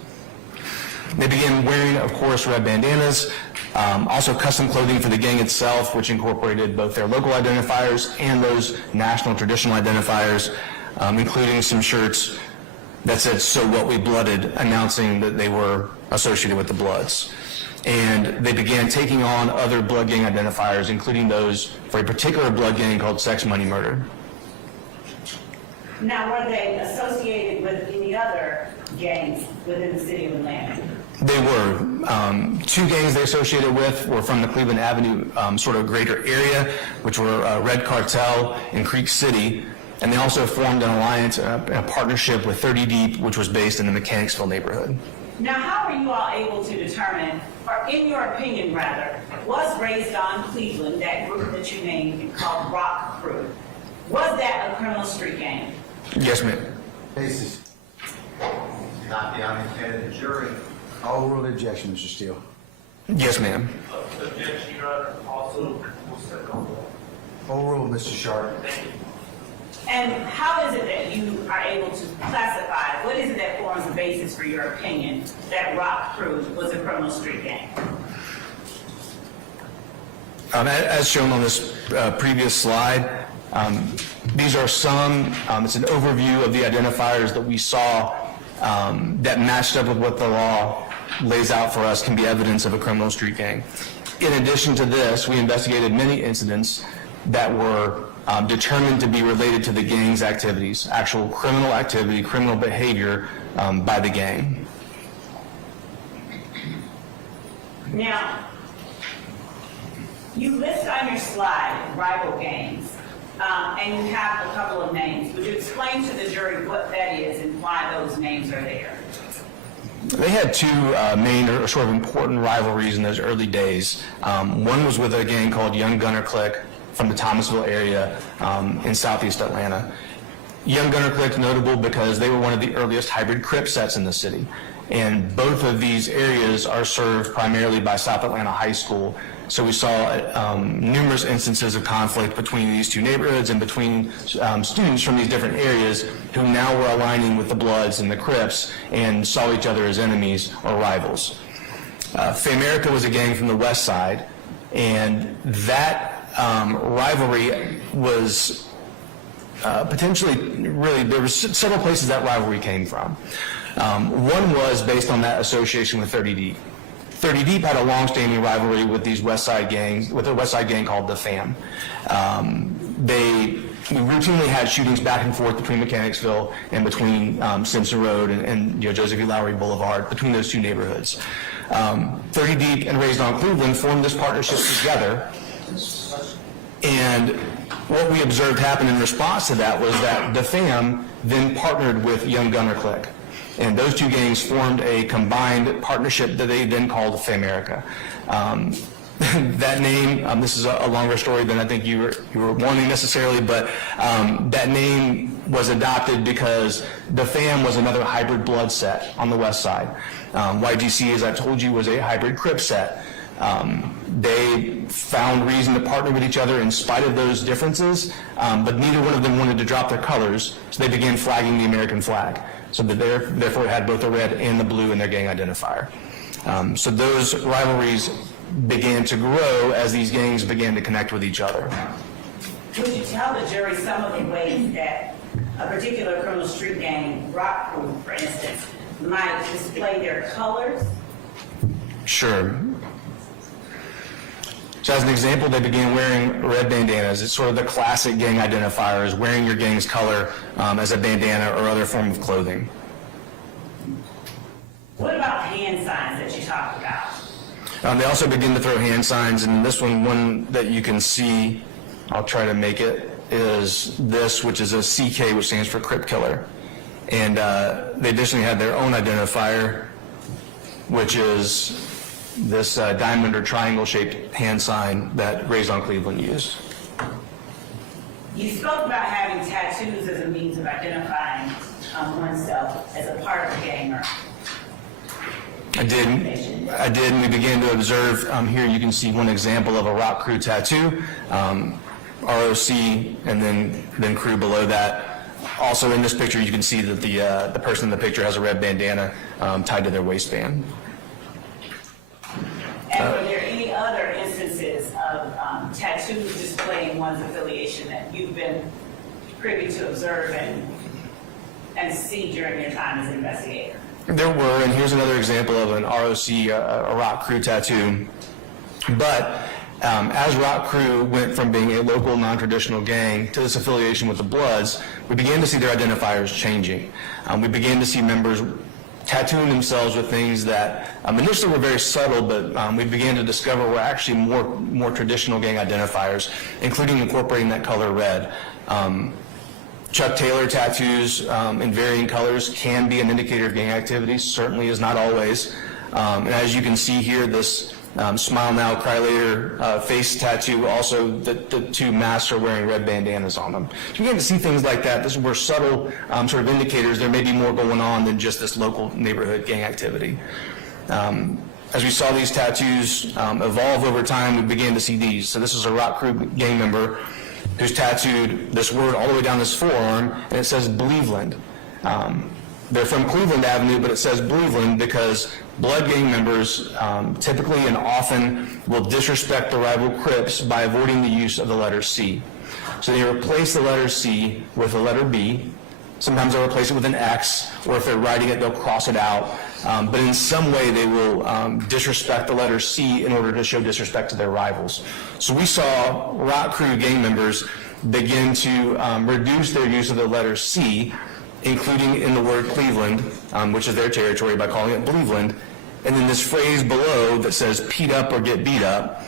They began wearing, of course, red bandanas, also custom clothing for the gang itself, which incorporated both their local identifiers and those national traditional identifiers, including some shirts that said, "So what, we blooded," announcing that they were associated with the Bloods. And they began taking on other blood gang identifiers, including those for a particular blood gang called Sex, Money, Murder. Now, were they associated with any other gangs within the city of Atlanta? They were. Two gangs they associated with were from the Cleveland Avenue sort of greater area, which were Red Cartel and Creek City. And they also formed an alliance, a partnership with 30 Deep, which was based in the Mechanicsville neighborhood. Now, how are you all able to determine, or in your opinion rather, was Raised on Cleveland, that group that you named called Rock Crew, was that a criminal street gang? Yes, ma'am. Cases. Not the unintended jury. Overruled objection, Mr. Steele. Yes, ma'am. Objection, Your Honor, also will second on Overruled, Mr. Sharp. And how is it that you are able to classify, what is it that forms the basis for your opinion that Rock Crew was a criminal street gang? As shown on this previous slide, these are some, it's an overview of the identifiers that we saw that matched up with what the law lays out for us can be evidence of a criminal street gang. In addition to this, we investigated many incidents that were determined to be related to the gang's activities, actual criminal activity, criminal behavior by the gang. Now, you list on your slide rival gangs, and you have a couple of names. Would you explain to the jury what that is and why those names are there? They had two main or sort of important rivalries in those early days. One was with a gang called Young Gunner Clique from the Thomasville area in southeast Atlanta. Young Gunner Clique notable because they were one of the earliest hybrid Crip sets in the city. And both of these areas are served primarily by South Atlanta High School. So we saw numerous instances of conflict between these two neighborhoods and between students from these different areas who now were aligning with the Bloods and the Crips and saw each other as enemies or rivals. Famerica was a gang from the west side, and that rivalry was potentially, really, there were several places that rivalry came from. One was based on that association with 30 Deep. 30 Deep had a long-standing rivalry with these West Side gangs, with a West Side gang called the Fam. We routinely had shootings back and forth between Mechanicsville and between Simpson Road and Joseph E. Lowry Boulevard, between those two neighborhoods. 30 Deep and Raised on Cleveland formed this partnership together, and what we observed happen in response to that was that the Fam then partnered with Young Gunner Clique. And those two gangs formed a combined partnership that they then called Famerica. That name, this is a longer story than I think you were wanting necessarily, but that name was adopted because the Fam was another hybrid blood set on the west side. YGC, as I told you, was a hybrid Crip set. They found reason to partner with each other in spite of those differences, but neither one of them wanted to drop their colors, so they began flagging the American flag. So that therefore it had both the red and the blue in their gang identifier. So those rivalries began to grow as these gangs began to connect with each other. Would you tell the jury some of the ways that a particular criminal street gang, Rock Crew, for instance, might display their colors? Sure. So as an example, they began wearing red bandanas. It's sort of the classic gang identifier, is wearing your gang's color as a bandana or other form of clothing. What about hand signs that you talked about? They also begin to throw hand signs, and this one that you can see, I'll try to make it, is this, which is a CK, which stands for Crip Killer. And they additionally had their own identifier, which is this diamond or triangle-shaped hand sign that Raised on Cleveland used. You spoke about having tattoos as a means of identifying oneself as a part of a gang or I did, and we began to observe, here you can see one example of a rock crew tattoo, ROC, and then crew below that. Also in this picture, you can see that the person in the picture has a red bandana tied to their waistband. And were there any other instances of tattoos displaying one's affiliation that you've been privy to observe and see during your time as an investigator? There were, and here's another example of an ROC, a rock crew tattoo. But as Rock Crew went from being a local non-traditional gang to this affiliation with the Bloods, we began to see their identifiers changing. We began to see members tattooing themselves with things that initially were very subtle, but we began to discover were actually more traditional gang identifiers, including incorporating that color red. Chuck Taylor tattoos in varying colors can be an indicator of gang activity, certainly is not always. And as you can see here, this smile now, cry later face tattoo, also the two masks are wearing red bandanas on them. So you begin to see things like that. This is where subtle sort of indicators there may be more going on than just this local neighborhood gang activity. As we saw these tattoos evolve over time, we began to see these. So this is a Rock Crew gang member who's tattooed this word all the way down his forearm, and it says Believeland. They're from Cleveland Avenue, but it says Believeland because Blood gang members typically and often will disrespect the rival Crips by avoiding the use of the letter C. So they replace the letter C with the letter B. Sometimes they'll replace it with an X, or if they're writing it, they'll cross it out. But in some way, they will disrespect the letter C in order to show disrespect to their rivals. So we saw Rock Crew gang members begin to reduce their use of the letter C, including in the word Cleveland, which is their territory, by calling it Believeland. And then this phrase below that says "peed up" or "get beat up"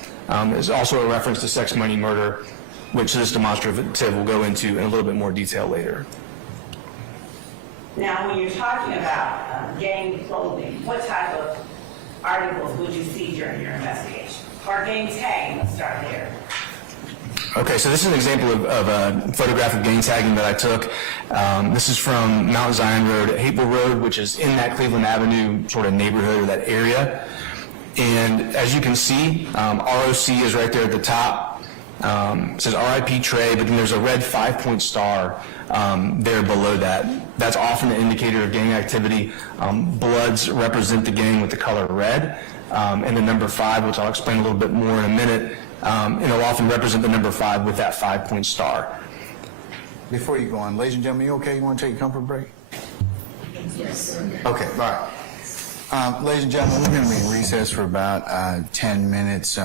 is also a reference to sex, money, murder, which this demonstrative will go into in a little bit more detail later. Now, when you're talking about gang clothing, what type of articles would you see during your investigation? Or gang tagging, let's start there. Okay, so this is an example of a photograph of gang tagging that I took. This is from Mount Zion Road at Hateville Road, which is in that Cleveland Avenue sort of neighborhood or that area. And as you can see, ROC is right there at the top. It says RIP Trey, but then there's a red 5-point star there below that. That's often an indicator of gang activity. Bloods represent the gang with the color red. And the number 5, which I'll explain a little bit more in a minute, and it'll often represent the number 5 with that 5-point star. Before you go on, ladies and gentlemen, you okay? You want to take a comfort break? Yes. Okay, all right. Ladies and gentlemen, we're going to be in recess for about 10 minutes.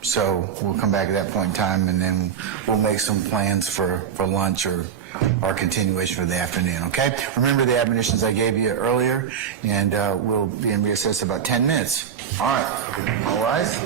So we'll come back at that point in time, and then we'll make some plans for lunch or our continuation for the afternoon, okay? Remember the admonitions I gave you earlier, and we'll be in recess about 10 minutes. All right. All rise.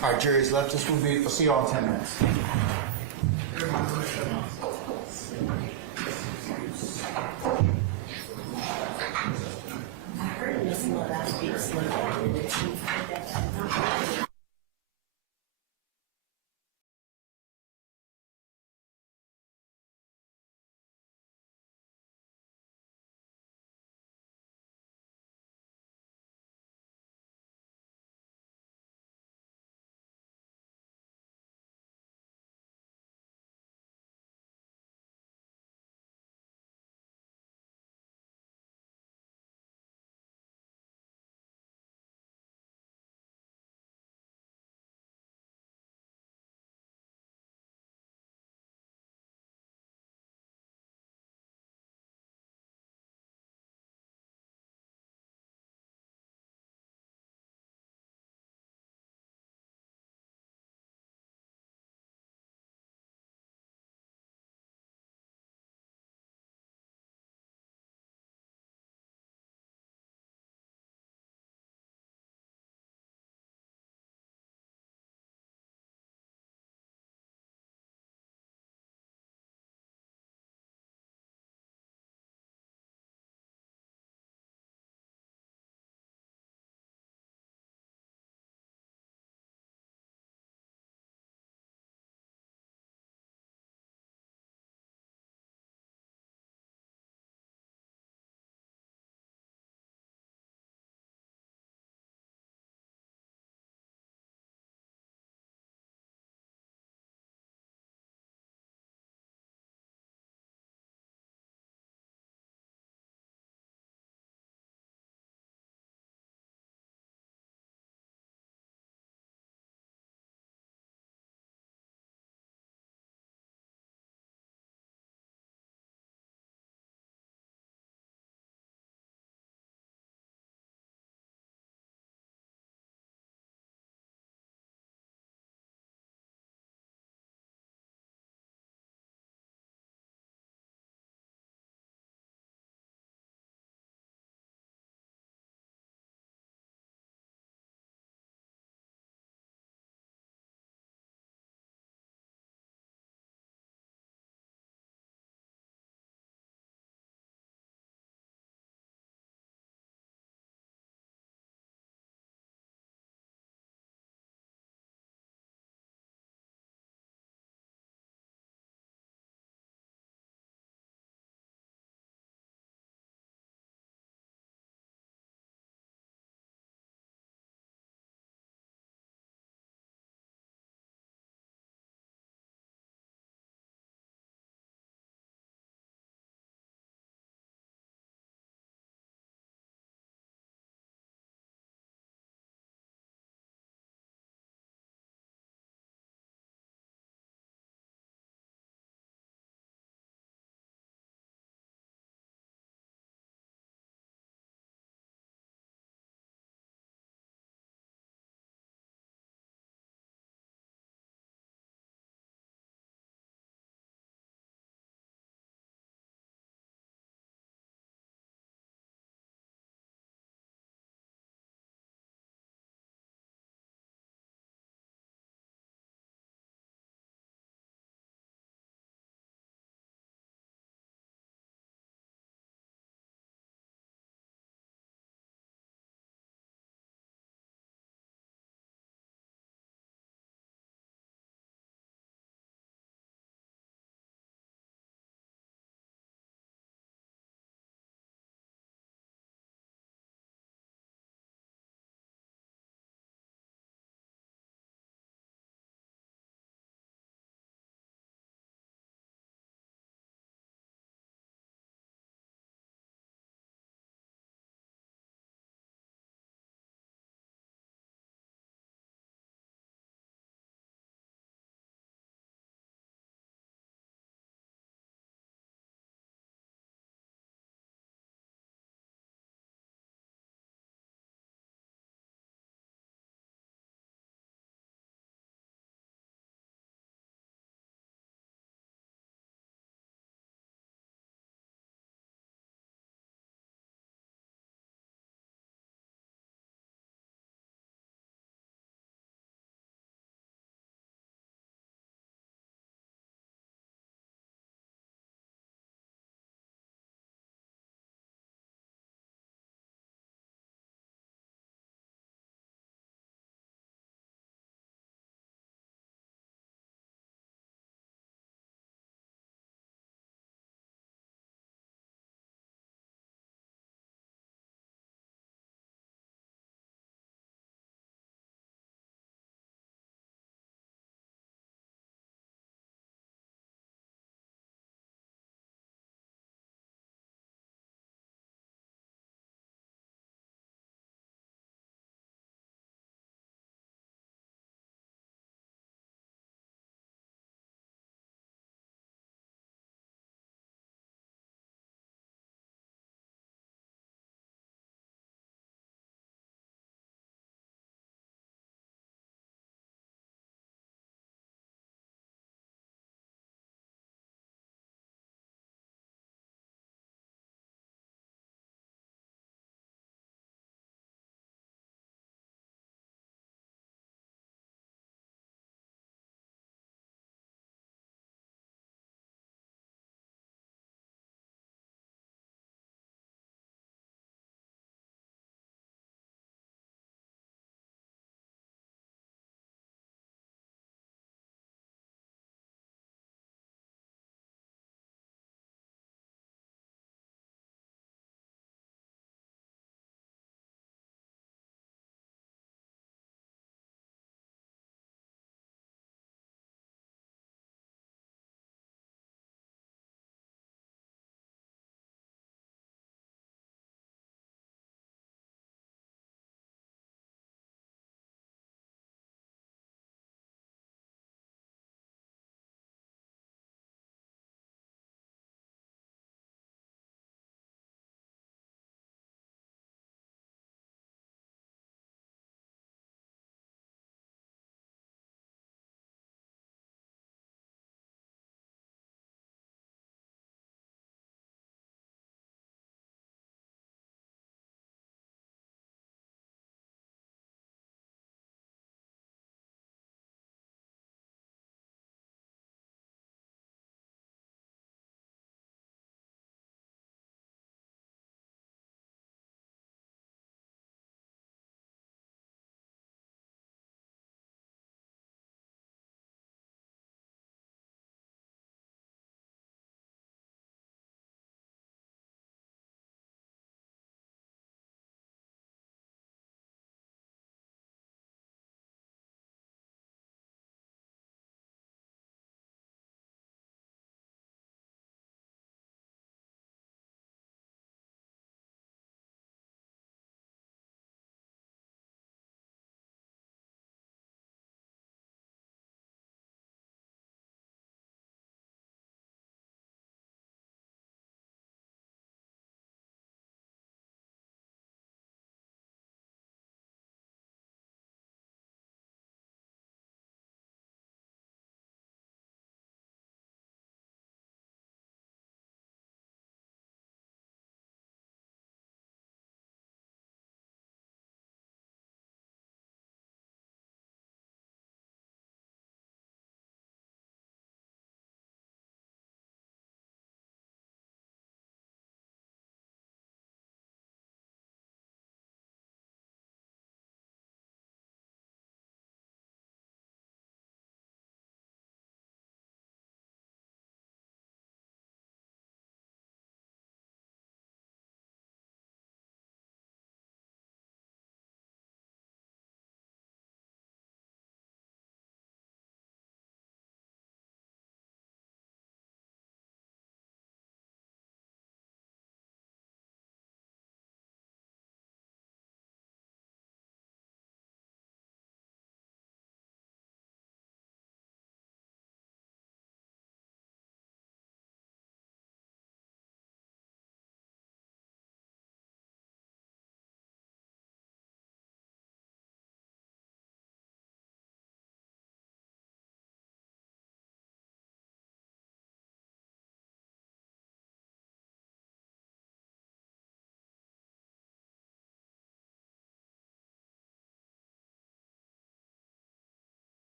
All right, Jerry's left us. We'll see you all in 10 minutes. I heard this slow down, speak slow down.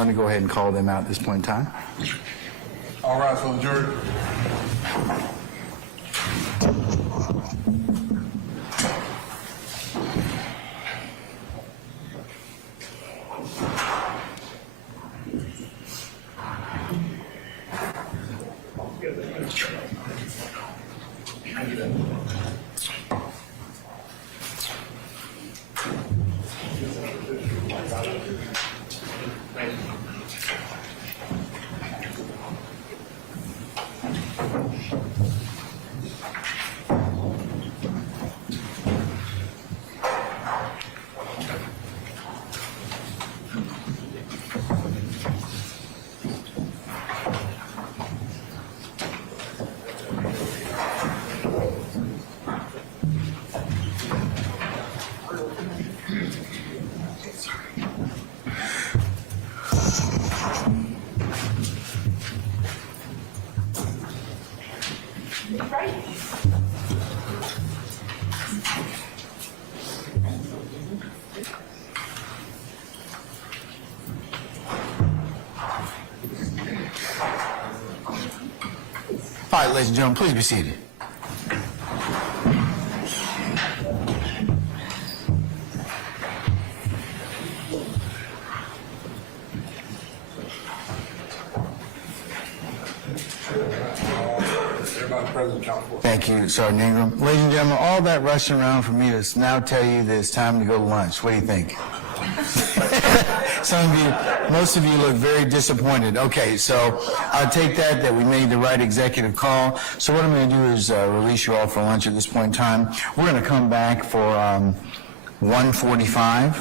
let me go ahead and call them out at this point in time. All rise for the jury. All right, ladies and gentlemen, please be seated. Everybody present, count for. Thank you, Sergeant Ingram. Ladies and gentlemen, all that rushing around for me to now tell you that it's time to go to lunch. What do you think? Some of you, most of you look very disappointed. Okay, so I'll take that we made the right executive call. So what I'm going to do is release you all for lunch at this point in time. We're going to come back for 1:45,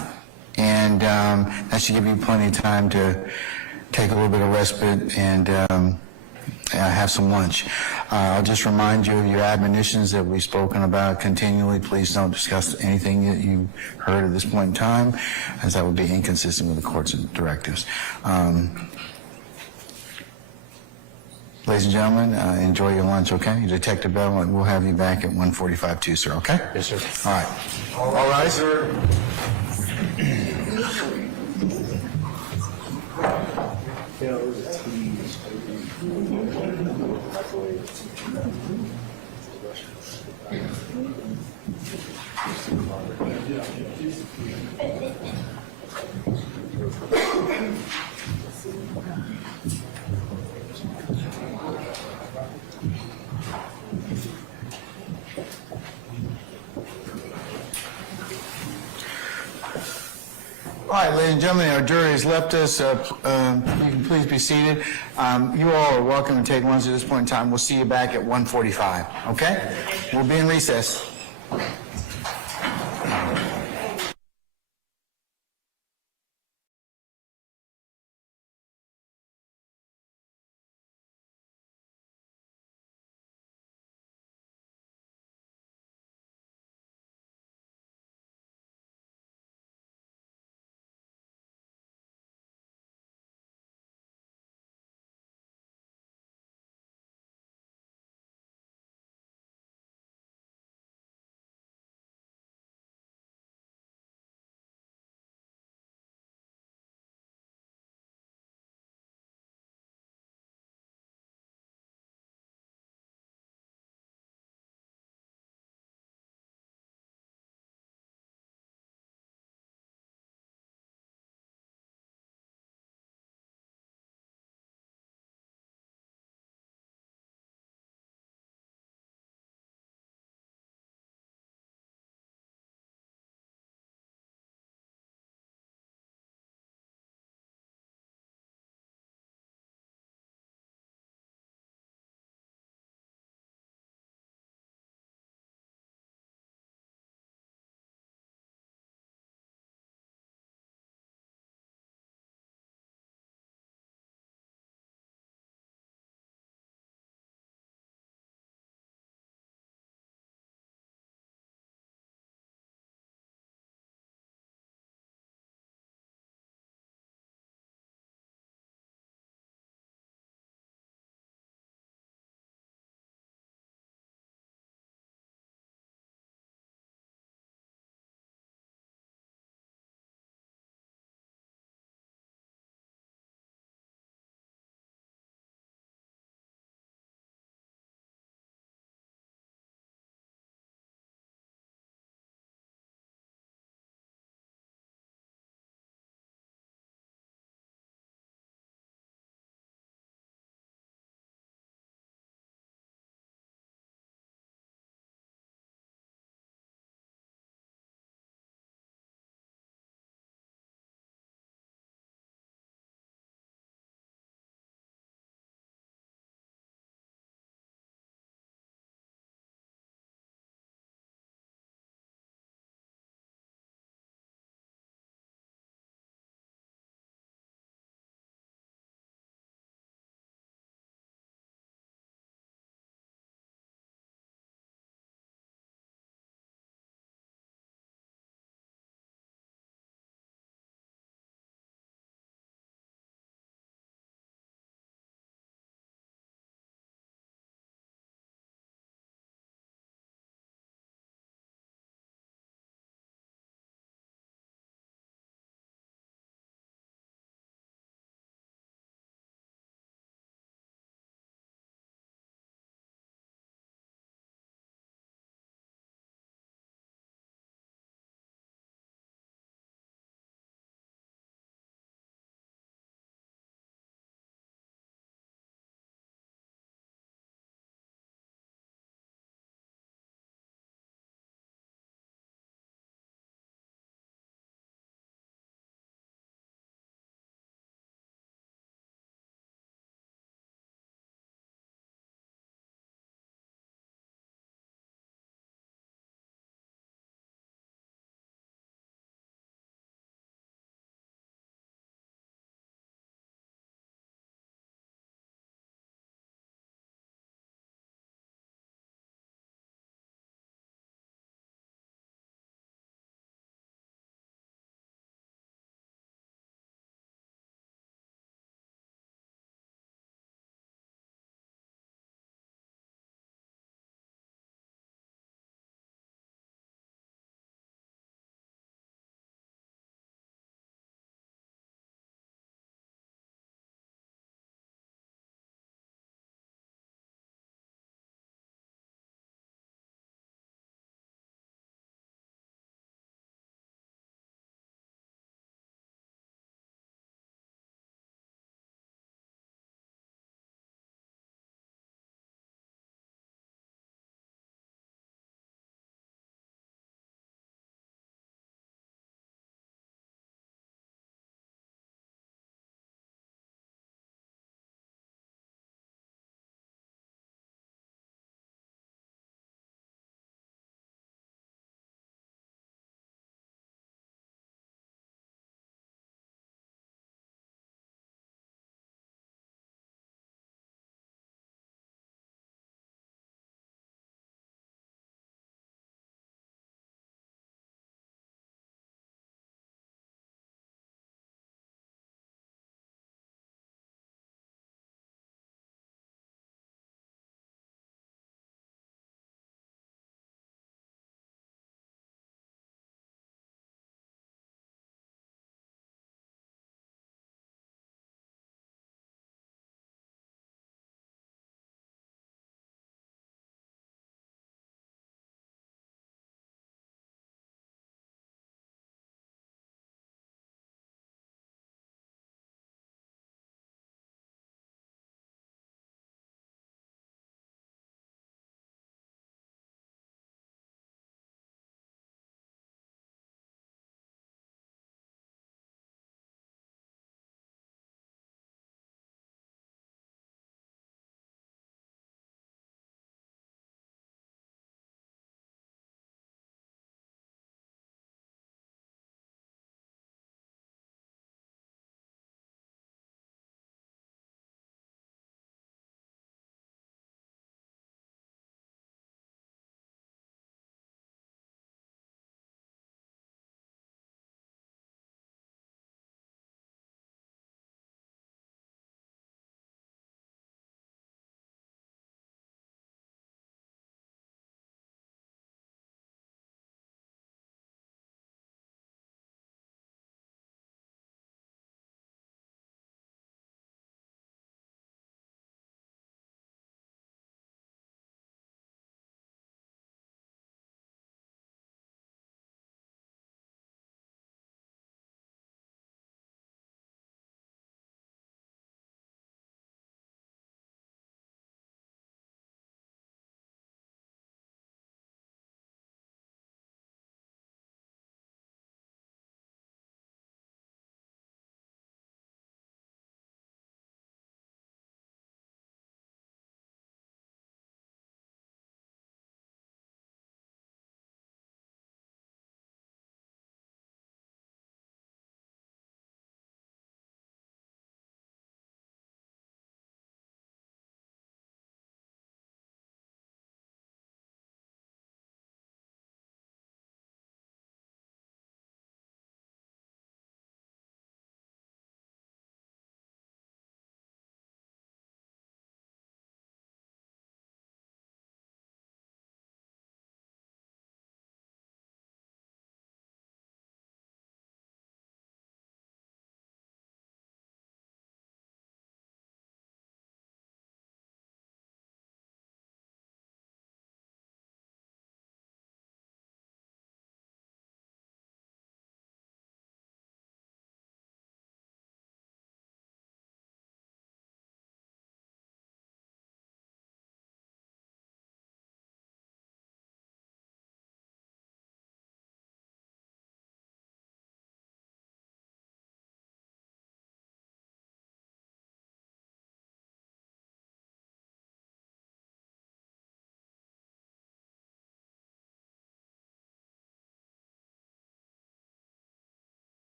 and that should give you plenty of time to take a little bit of respite and have some lunch. I'll just remind you of your admonitions that we've spoken about continually. Please don't discuss anything that you heard at this point in time, as that would be inconsistent with the court's directives. Ladies and gentlemen, enjoy your lunch, okay? Detective Bell, we'll have you back at 1:45 too, sir, okay? Yes, sir. All right. All rise. All right, ladies and gentlemen, our jury has left us. You can please be seated. You all are welcome to take lunch at this point in time. We'll see you back at 1:45, okay? We'll be in recess.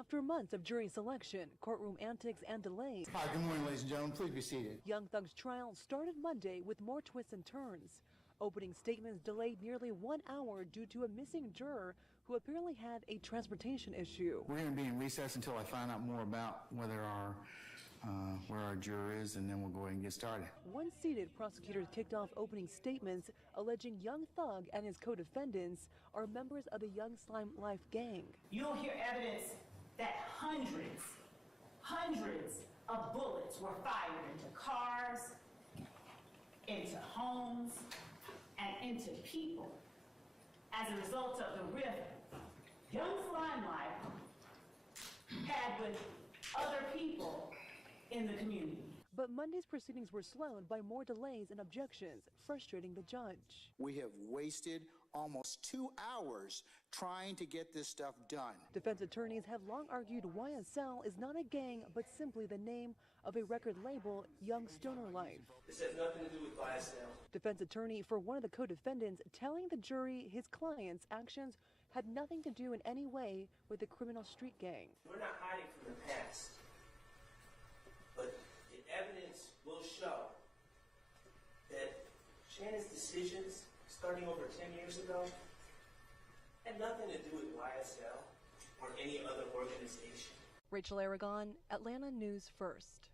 After months of jury selection, courtroom antics, and delays, Hi, good morning, ladies and gentlemen. Please be seated. Young Thug's trial started Monday with more twists and turns. Opening statements delayed nearly 1 hour due to a missing juror who apparently had a transportation issue. We're going to be in recess until I find out more about where our juror is, and then we'll go ahead and get started. Once seated, prosecutors kicked off opening statements alleging Young Thug and his co-defendants are members of the Young Slime Life gang. You'll hear evidence that hundreds of bullets were fired into cars, into homes, and into people as a result of the rift Young Slime Life had with other people in the community. But Monday's proceedings were slowed by more delays and objections, frustrating the judge. We have wasted almost 2 hours trying to get this stuff done. Defense attorneys have long argued YSL is not a gang, but simply the name of a record label, Young Stoner Life. This has nothing to do with YSL. Defense attorney for one of the co-defendants telling the jury his client's actions had nothing to do in any way with the criminal street gang. We're not hiding from the past, but the evidence will show that Shannon's decisions starting over 10 years ago had nothing to do with YSL or any other organization. Rachel Aragon, Atlanta News First.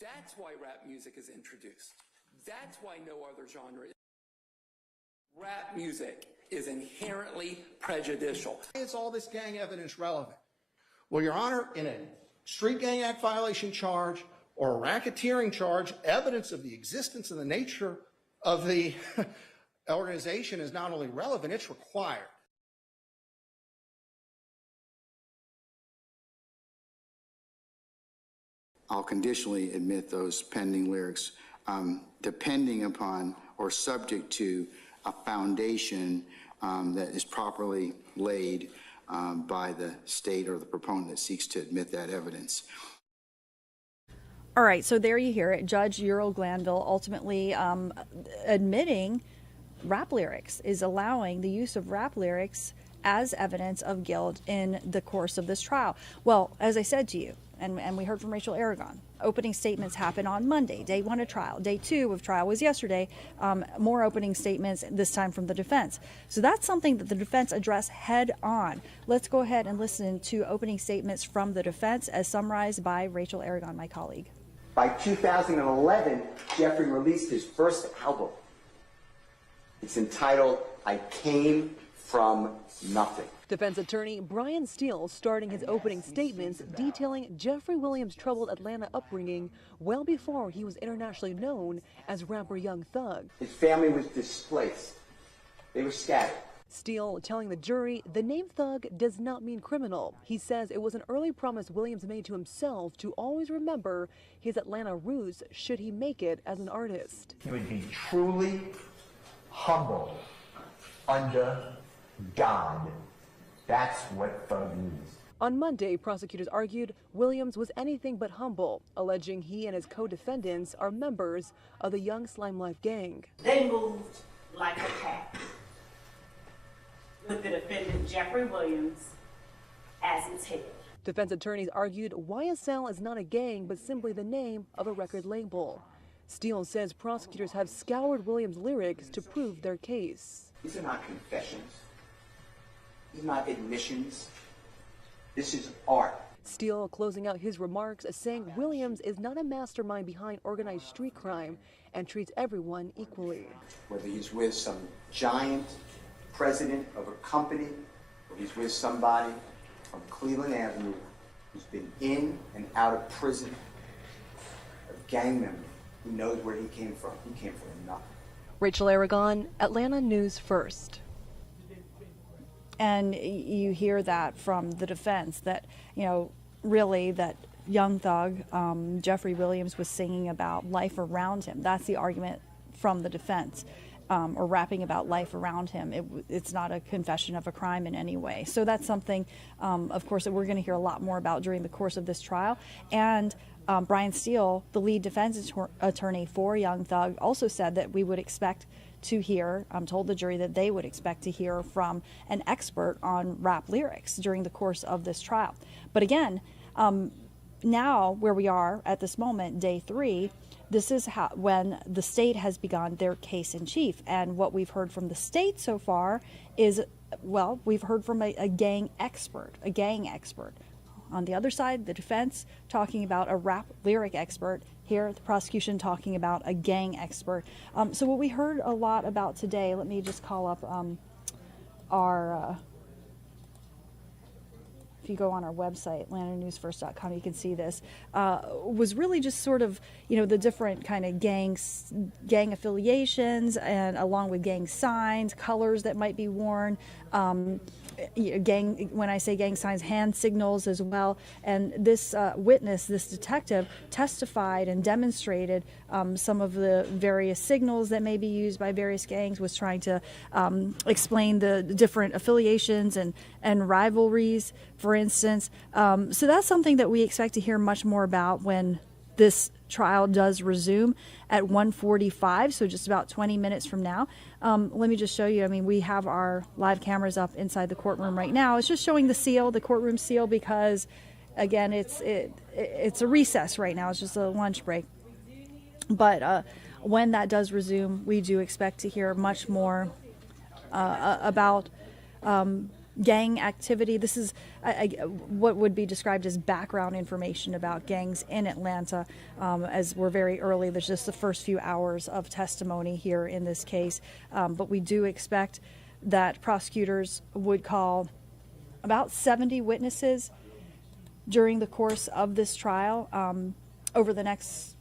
That's why rap music is introduced. That's why no other genre is. Rap music is inherently prejudicial. Is all this gang evidence relevant? Well, Your Honor, in a street gang act violation charge or a racketeering charge, evidence of the existence and the nature of the organization is not only relevant, it's required. I'll conditionally admit those pending lyrics, depending upon or subject to a foundation that is properly laid by the state or the proponent that seeks to admit that evidence. All right, so there you hear it. Judge Ural Glanville ultimately admitting rap lyrics, is allowing the use of rap lyrics as evidence of guilt in the course of this trial. Well, as I said to you, and we heard from Rachel Aragon, opening statements happen on Monday, day 1 of trial. Day 2 of trial was yesterday. More opening statements, this time from the defense. So that's something that the defense addressed head on. Let's go ahead and listen to opening statements from the defense as summarized by Rachel Aragon, my colleague. By 2011, Jeffrey released his first album. It's entitled, I Came From Nothing. Defense attorney Brian Steele starting his opening statements detailing Jeffrey Williams' troubled Atlanta upbringing well before he was internationally known as rapper Young Thug. His family was displaced. They were scattered. Steele telling the jury the name Thug does not mean criminal. He says it was an early promise Williams made to himself to always remember his Atlanta roots should he make it as an artist. He would be truly humble under God. That's what thug means. On Monday, prosecutors argued Williams was anything but humble, alleging he and his co-defendants are members of the Young Slime Life gang. They moved like a pack, with the defendant Jeffrey Williams as its head. Defense attorneys argued YSL is not a gang, but simply the name of a record label. Steele says prosecutors have scoured Williams' lyrics to prove their case. These are not confessions. These are not admissions. This is art. Steele closing out his remarks saying Williams is not a mastermind behind organized street crime and treats everyone equally. Whether he's with some giant president of a company or he's with somebody from Cleveland Avenue who's been in and out of prison, a gang member who knows where he came from. He came from nothing. Rachel Aragon, Atlanta News First. And you hear that from the defense that, really that young thug, Jeffrey Williams, was singing about life around him. That's the argument from the defense, or rapping about life around him. It's not a confession of a crime in any way. So that's something, of course, that we're going to hear a lot more about during the course of this trial. And Brian Steele, the lead defense attorney for Young Thug, also said that we would expect to hear, told the jury that they would expect to hear from an expert on rap lyrics during the course of this trial. But again, now where we are at this moment, day 3, this is when the state has begun their case in chief. And what we've heard from the state so far is, well, we've heard from a gang expert. On the other side, the defense talking about a rap lyric expert. Here, the prosecution talking about a gang expert. So what we heard a lot about today, let me just call up our, if you go on our website, atlantanewsfirst.com, you can see this, was really just sort of, the different kind of gang affiliations, and along with gang signs, colors that might be worn, when I say gang signs, hand signals as well. And this witness, this detective, testified and demonstrated some of the various signals that may be used by various gangs, was trying to explain the different affiliations and rivalries, for instance. So that's something that we expect to hear much more about when this trial does resume at 1:45, so just about 20 minutes from now. Let me just show you. We have our live cameras up inside the courtroom right now. It's just showing the seal, the courtroom seal, because again, it's a recess right now. It's just a lunch break. But when that does resume, we do expect to hear much more about gang activity. This is what would be described as background information about gangs in Atlanta, as we're very early. There's just the first few hours of testimony here in this case. But we do expect that prosecutors would call about 70 witnesses during the course of this trial, over the next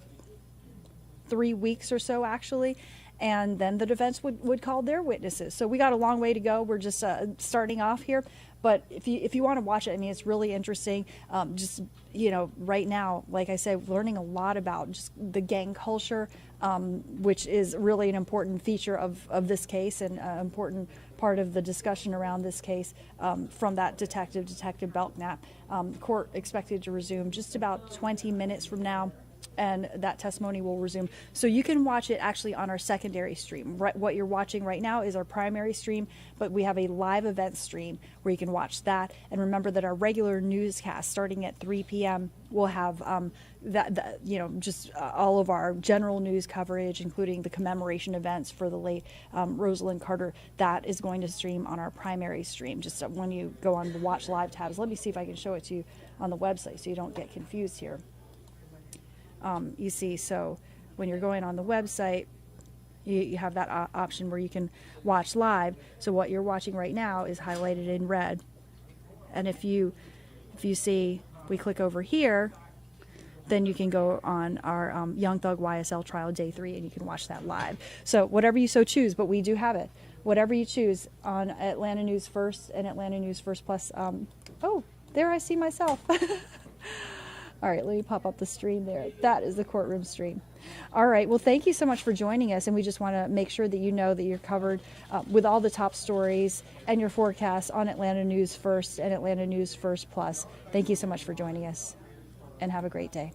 3 weeks or so, actually. And then the defense would call their witnesses. So we got a long way to go. We're just starting off here. But if you want to watch it, it's really interesting. Right now, like I said, learning a lot about just the gang culture, which is really an important feature of this case, and an important part of the discussion around this case, from that Detective Belknap. Court expected to resume just about 20 minutes from now, and that testimony will resume. So you can watch it actually on our secondary stream. What you're watching right now is our primary stream, but we have a live event stream where you can watch that. And remember that our regular newscast starting at 3 p.m. will have all of our general news coverage, including the commemoration events for the late Rosalind Carter. That is going to stream on our primary stream. Just when you go on the Watch Live tabs, let me see if I can show it to you on the website so you don't get confused here. You see, so when you're going on the website, you have that option where you can watch live. So what you're watching right now is highlighted in red. And if you see, we click over here, then you can go on our Young Thug YSL trial day 3, and you can watch that live. So whatever you so choose, but we do have it. Whatever you choose on Atlanta News First and Atlanta News First Plus. Oh, there I see myself. All right, let me pop up the stream there. That is the courtroom stream. All right, well, thank you so much for joining us, and we just want to make sure that you know that you're covered with all the top stories and your forecasts on Atlanta News First and Atlanta News First Plus. Thank you so much for joining us, and have a great day.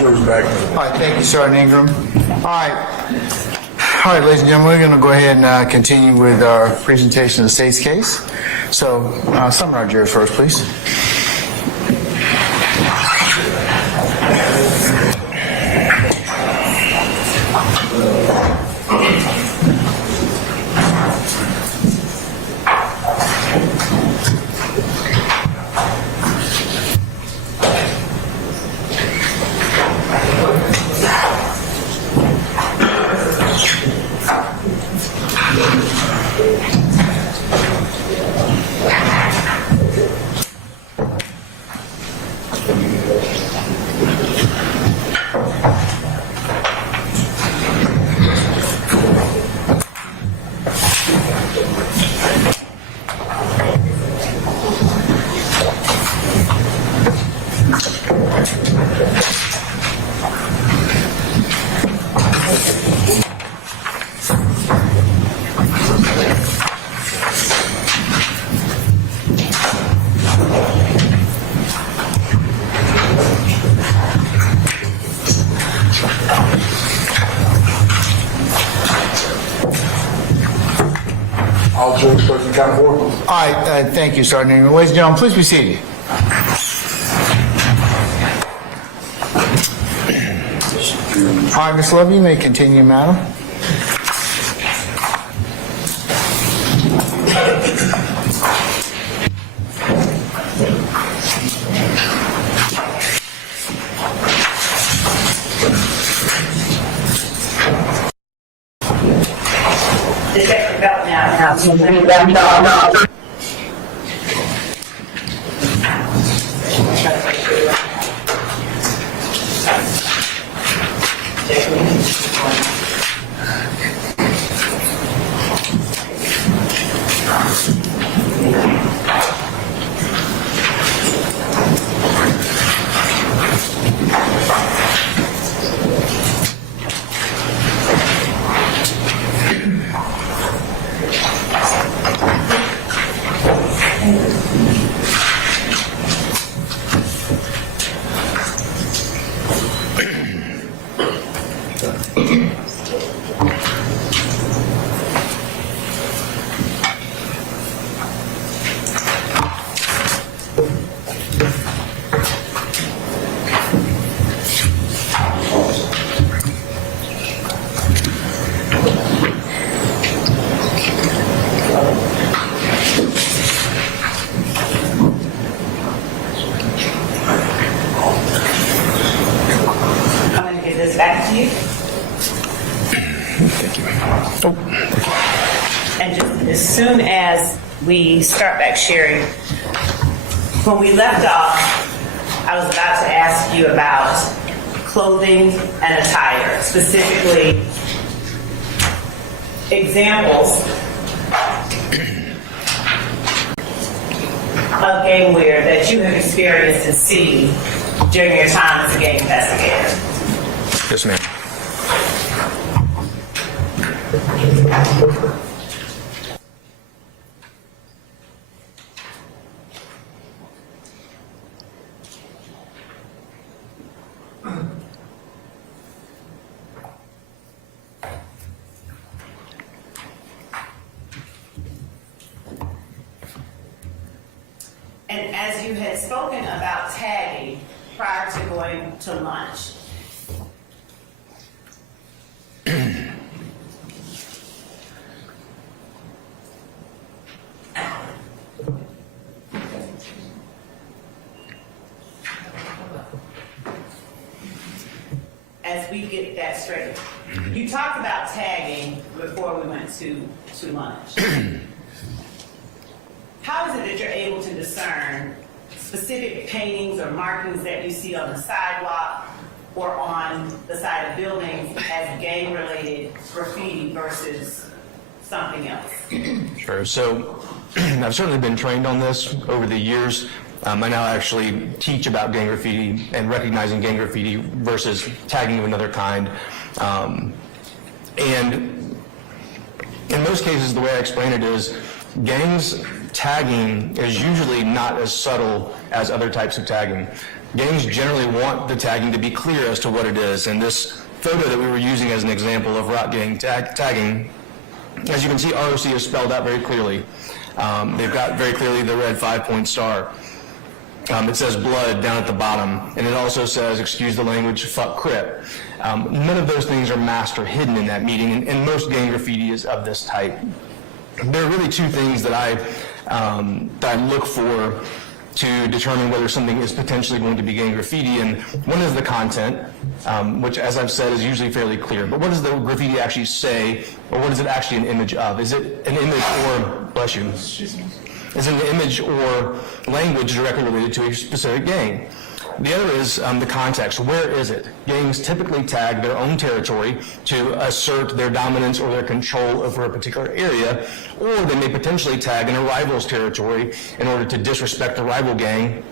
jurors back. All right, thank you, Sergeant Ingram. All right, ladies and gentlemen, we're going to go ahead and continue with our presentation of the state's case. So, some of our jurors first, please. All jurors present, count for. All right, thank you, Sergeant Ingram. Ladies and gentlemen, please be seated. All right, Ms. Love, you may continue, madam. Detective Belt now. I'm going to give this back to you. Thank you. Oh. And just as soon as we start back sharing, when we left off, I was about to ask you about clothing and attire, specifically examples of gang wear that you have experienced and seen during your time as a gang investigator. Yes, ma'am. And as you had spoken about tagging prior to going to lunch, as we get that straight, you talked about tagging before we went to lunch. How is it that you're able to discern specific paintings or markings that you see on the sidewalk or on the side of buildings as gang-related graffiti versus something else? Sure. So I've certainly been trained on this over the years. I now actually teach about gang graffiti and recognizing gang graffiti versus tagging of another kind. And in most cases, the way I explain it is gangs tagging is usually not as subtle as other types of tagging. Gangs generally want the tagging to be clear as to what it is, and this photo that we were using as an example of rock gang tagging, as you can see, ROC is spelled out very clearly. They've got very clearly the red 5-point star. It says blood down at the bottom, and it also says, excuse the language, fuck Crip. None of those things are masked or hidden in that meeting, and most gang graffiti is of this type. There are really two things that I look for to determine whether something is potentially going to be gang graffiti, and one is the content, which, as I've said, is usually fairly clear. But what does the graffiti actually say, or what is it actually an image of? Is it an image or, bless you, is it an image or language directly related to a specific gang? The other is the context. Where is it? Gangs typically tag their own territory to assert their dominance or their control over a particular area, or they may potentially tag in a rival's territory in order to disrespect the rival gang,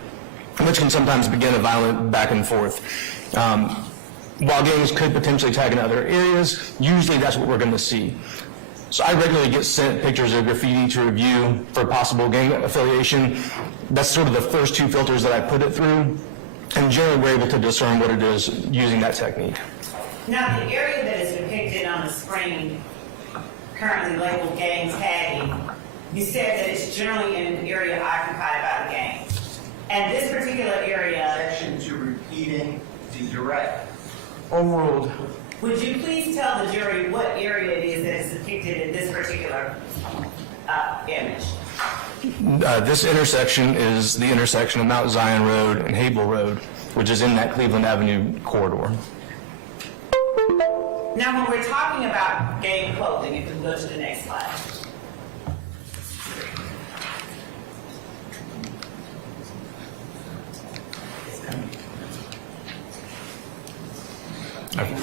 which can sometimes begin a violent back and forth. While gangs could potentially tag in other areas, usually that's what we're going to see. So I regularly get sent pictures of graffiti to review for possible gang affiliation. That's sort of the first two filters that I put it through. And generally, we're able to discern what it is using that technique. Now, the area that is depicted on the screen, currently labeled gang tagging, you said that it's generally in an area occupied by the gang. And this particular area... Section to repeating the direct. Overruled. Would you please tell the jury what area it is that is depicted in this particular image? This intersection is the intersection of Mount Zion Road and Hable Road, which is in that Cleveland Avenue corridor. Now, when we're talking about gang clothing, if we go to the next slide.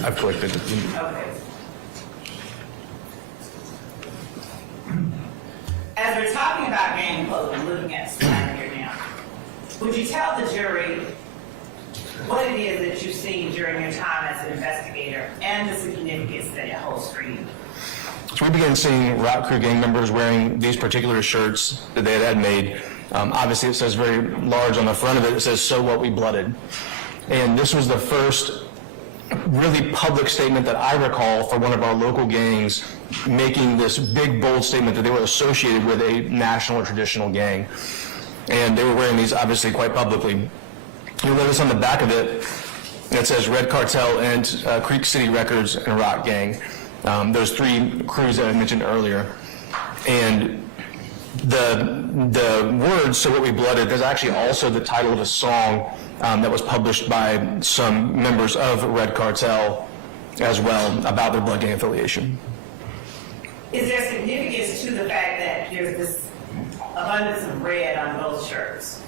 I've collected it. Okay. As we're talking about gang clothing, looking at the slide here now, would you tell the jury what it is that you've seen during your time as an investigator and the significance that it holds for you? So we began seeing rock crew gang members wearing these particular shirts that they had made. Obviously, it says very large on the front of it, it says, "So what, we blooded." And this was the first really public statement that I recall for one of our local gangs making this big, bold statement that they were associated with a national or traditional gang. And they were wearing these obviously quite publicly. You'll notice on the back of it, it says Red Cartel and Creek City Records and Rock Gang. Those three crews that I mentioned earlier. And the words, "So What We Blooded," there's actually also the title of a song that was published by some members of Red Cartel as well about their blood gang affiliation. Is there significance to the fact that there's this abundance of red on both shirts?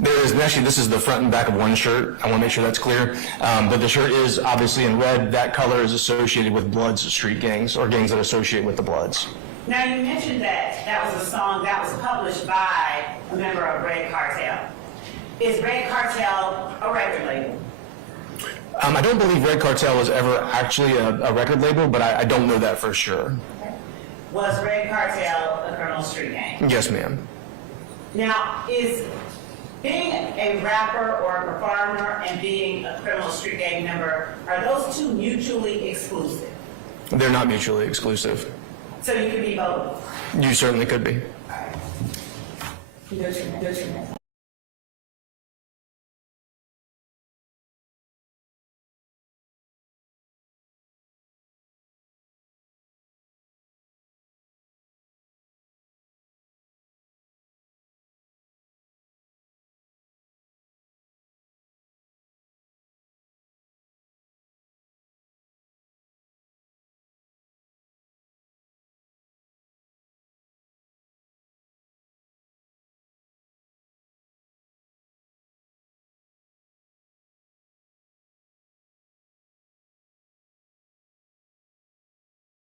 There is, and actually this is the front and back of one shirt. I want to make sure that's clear. But the shirt is obviously in red. That color is associated with Bloods street gangs, or gangs that associate with the Bloods. Now, you mentioned that that was a song that was published by a member of Red Cartel. Is Red Cartel a record label? I don't believe Red Cartel was ever actually a record label, but I don't know that for sure. Was Red Cartel a criminal street gang? Yes, ma'am. Now, is being a rapper or a performer and being a criminal street gang member, are those two mutually exclusive? They're not mutually exclusive. So you could be both? You certainly could be. All right.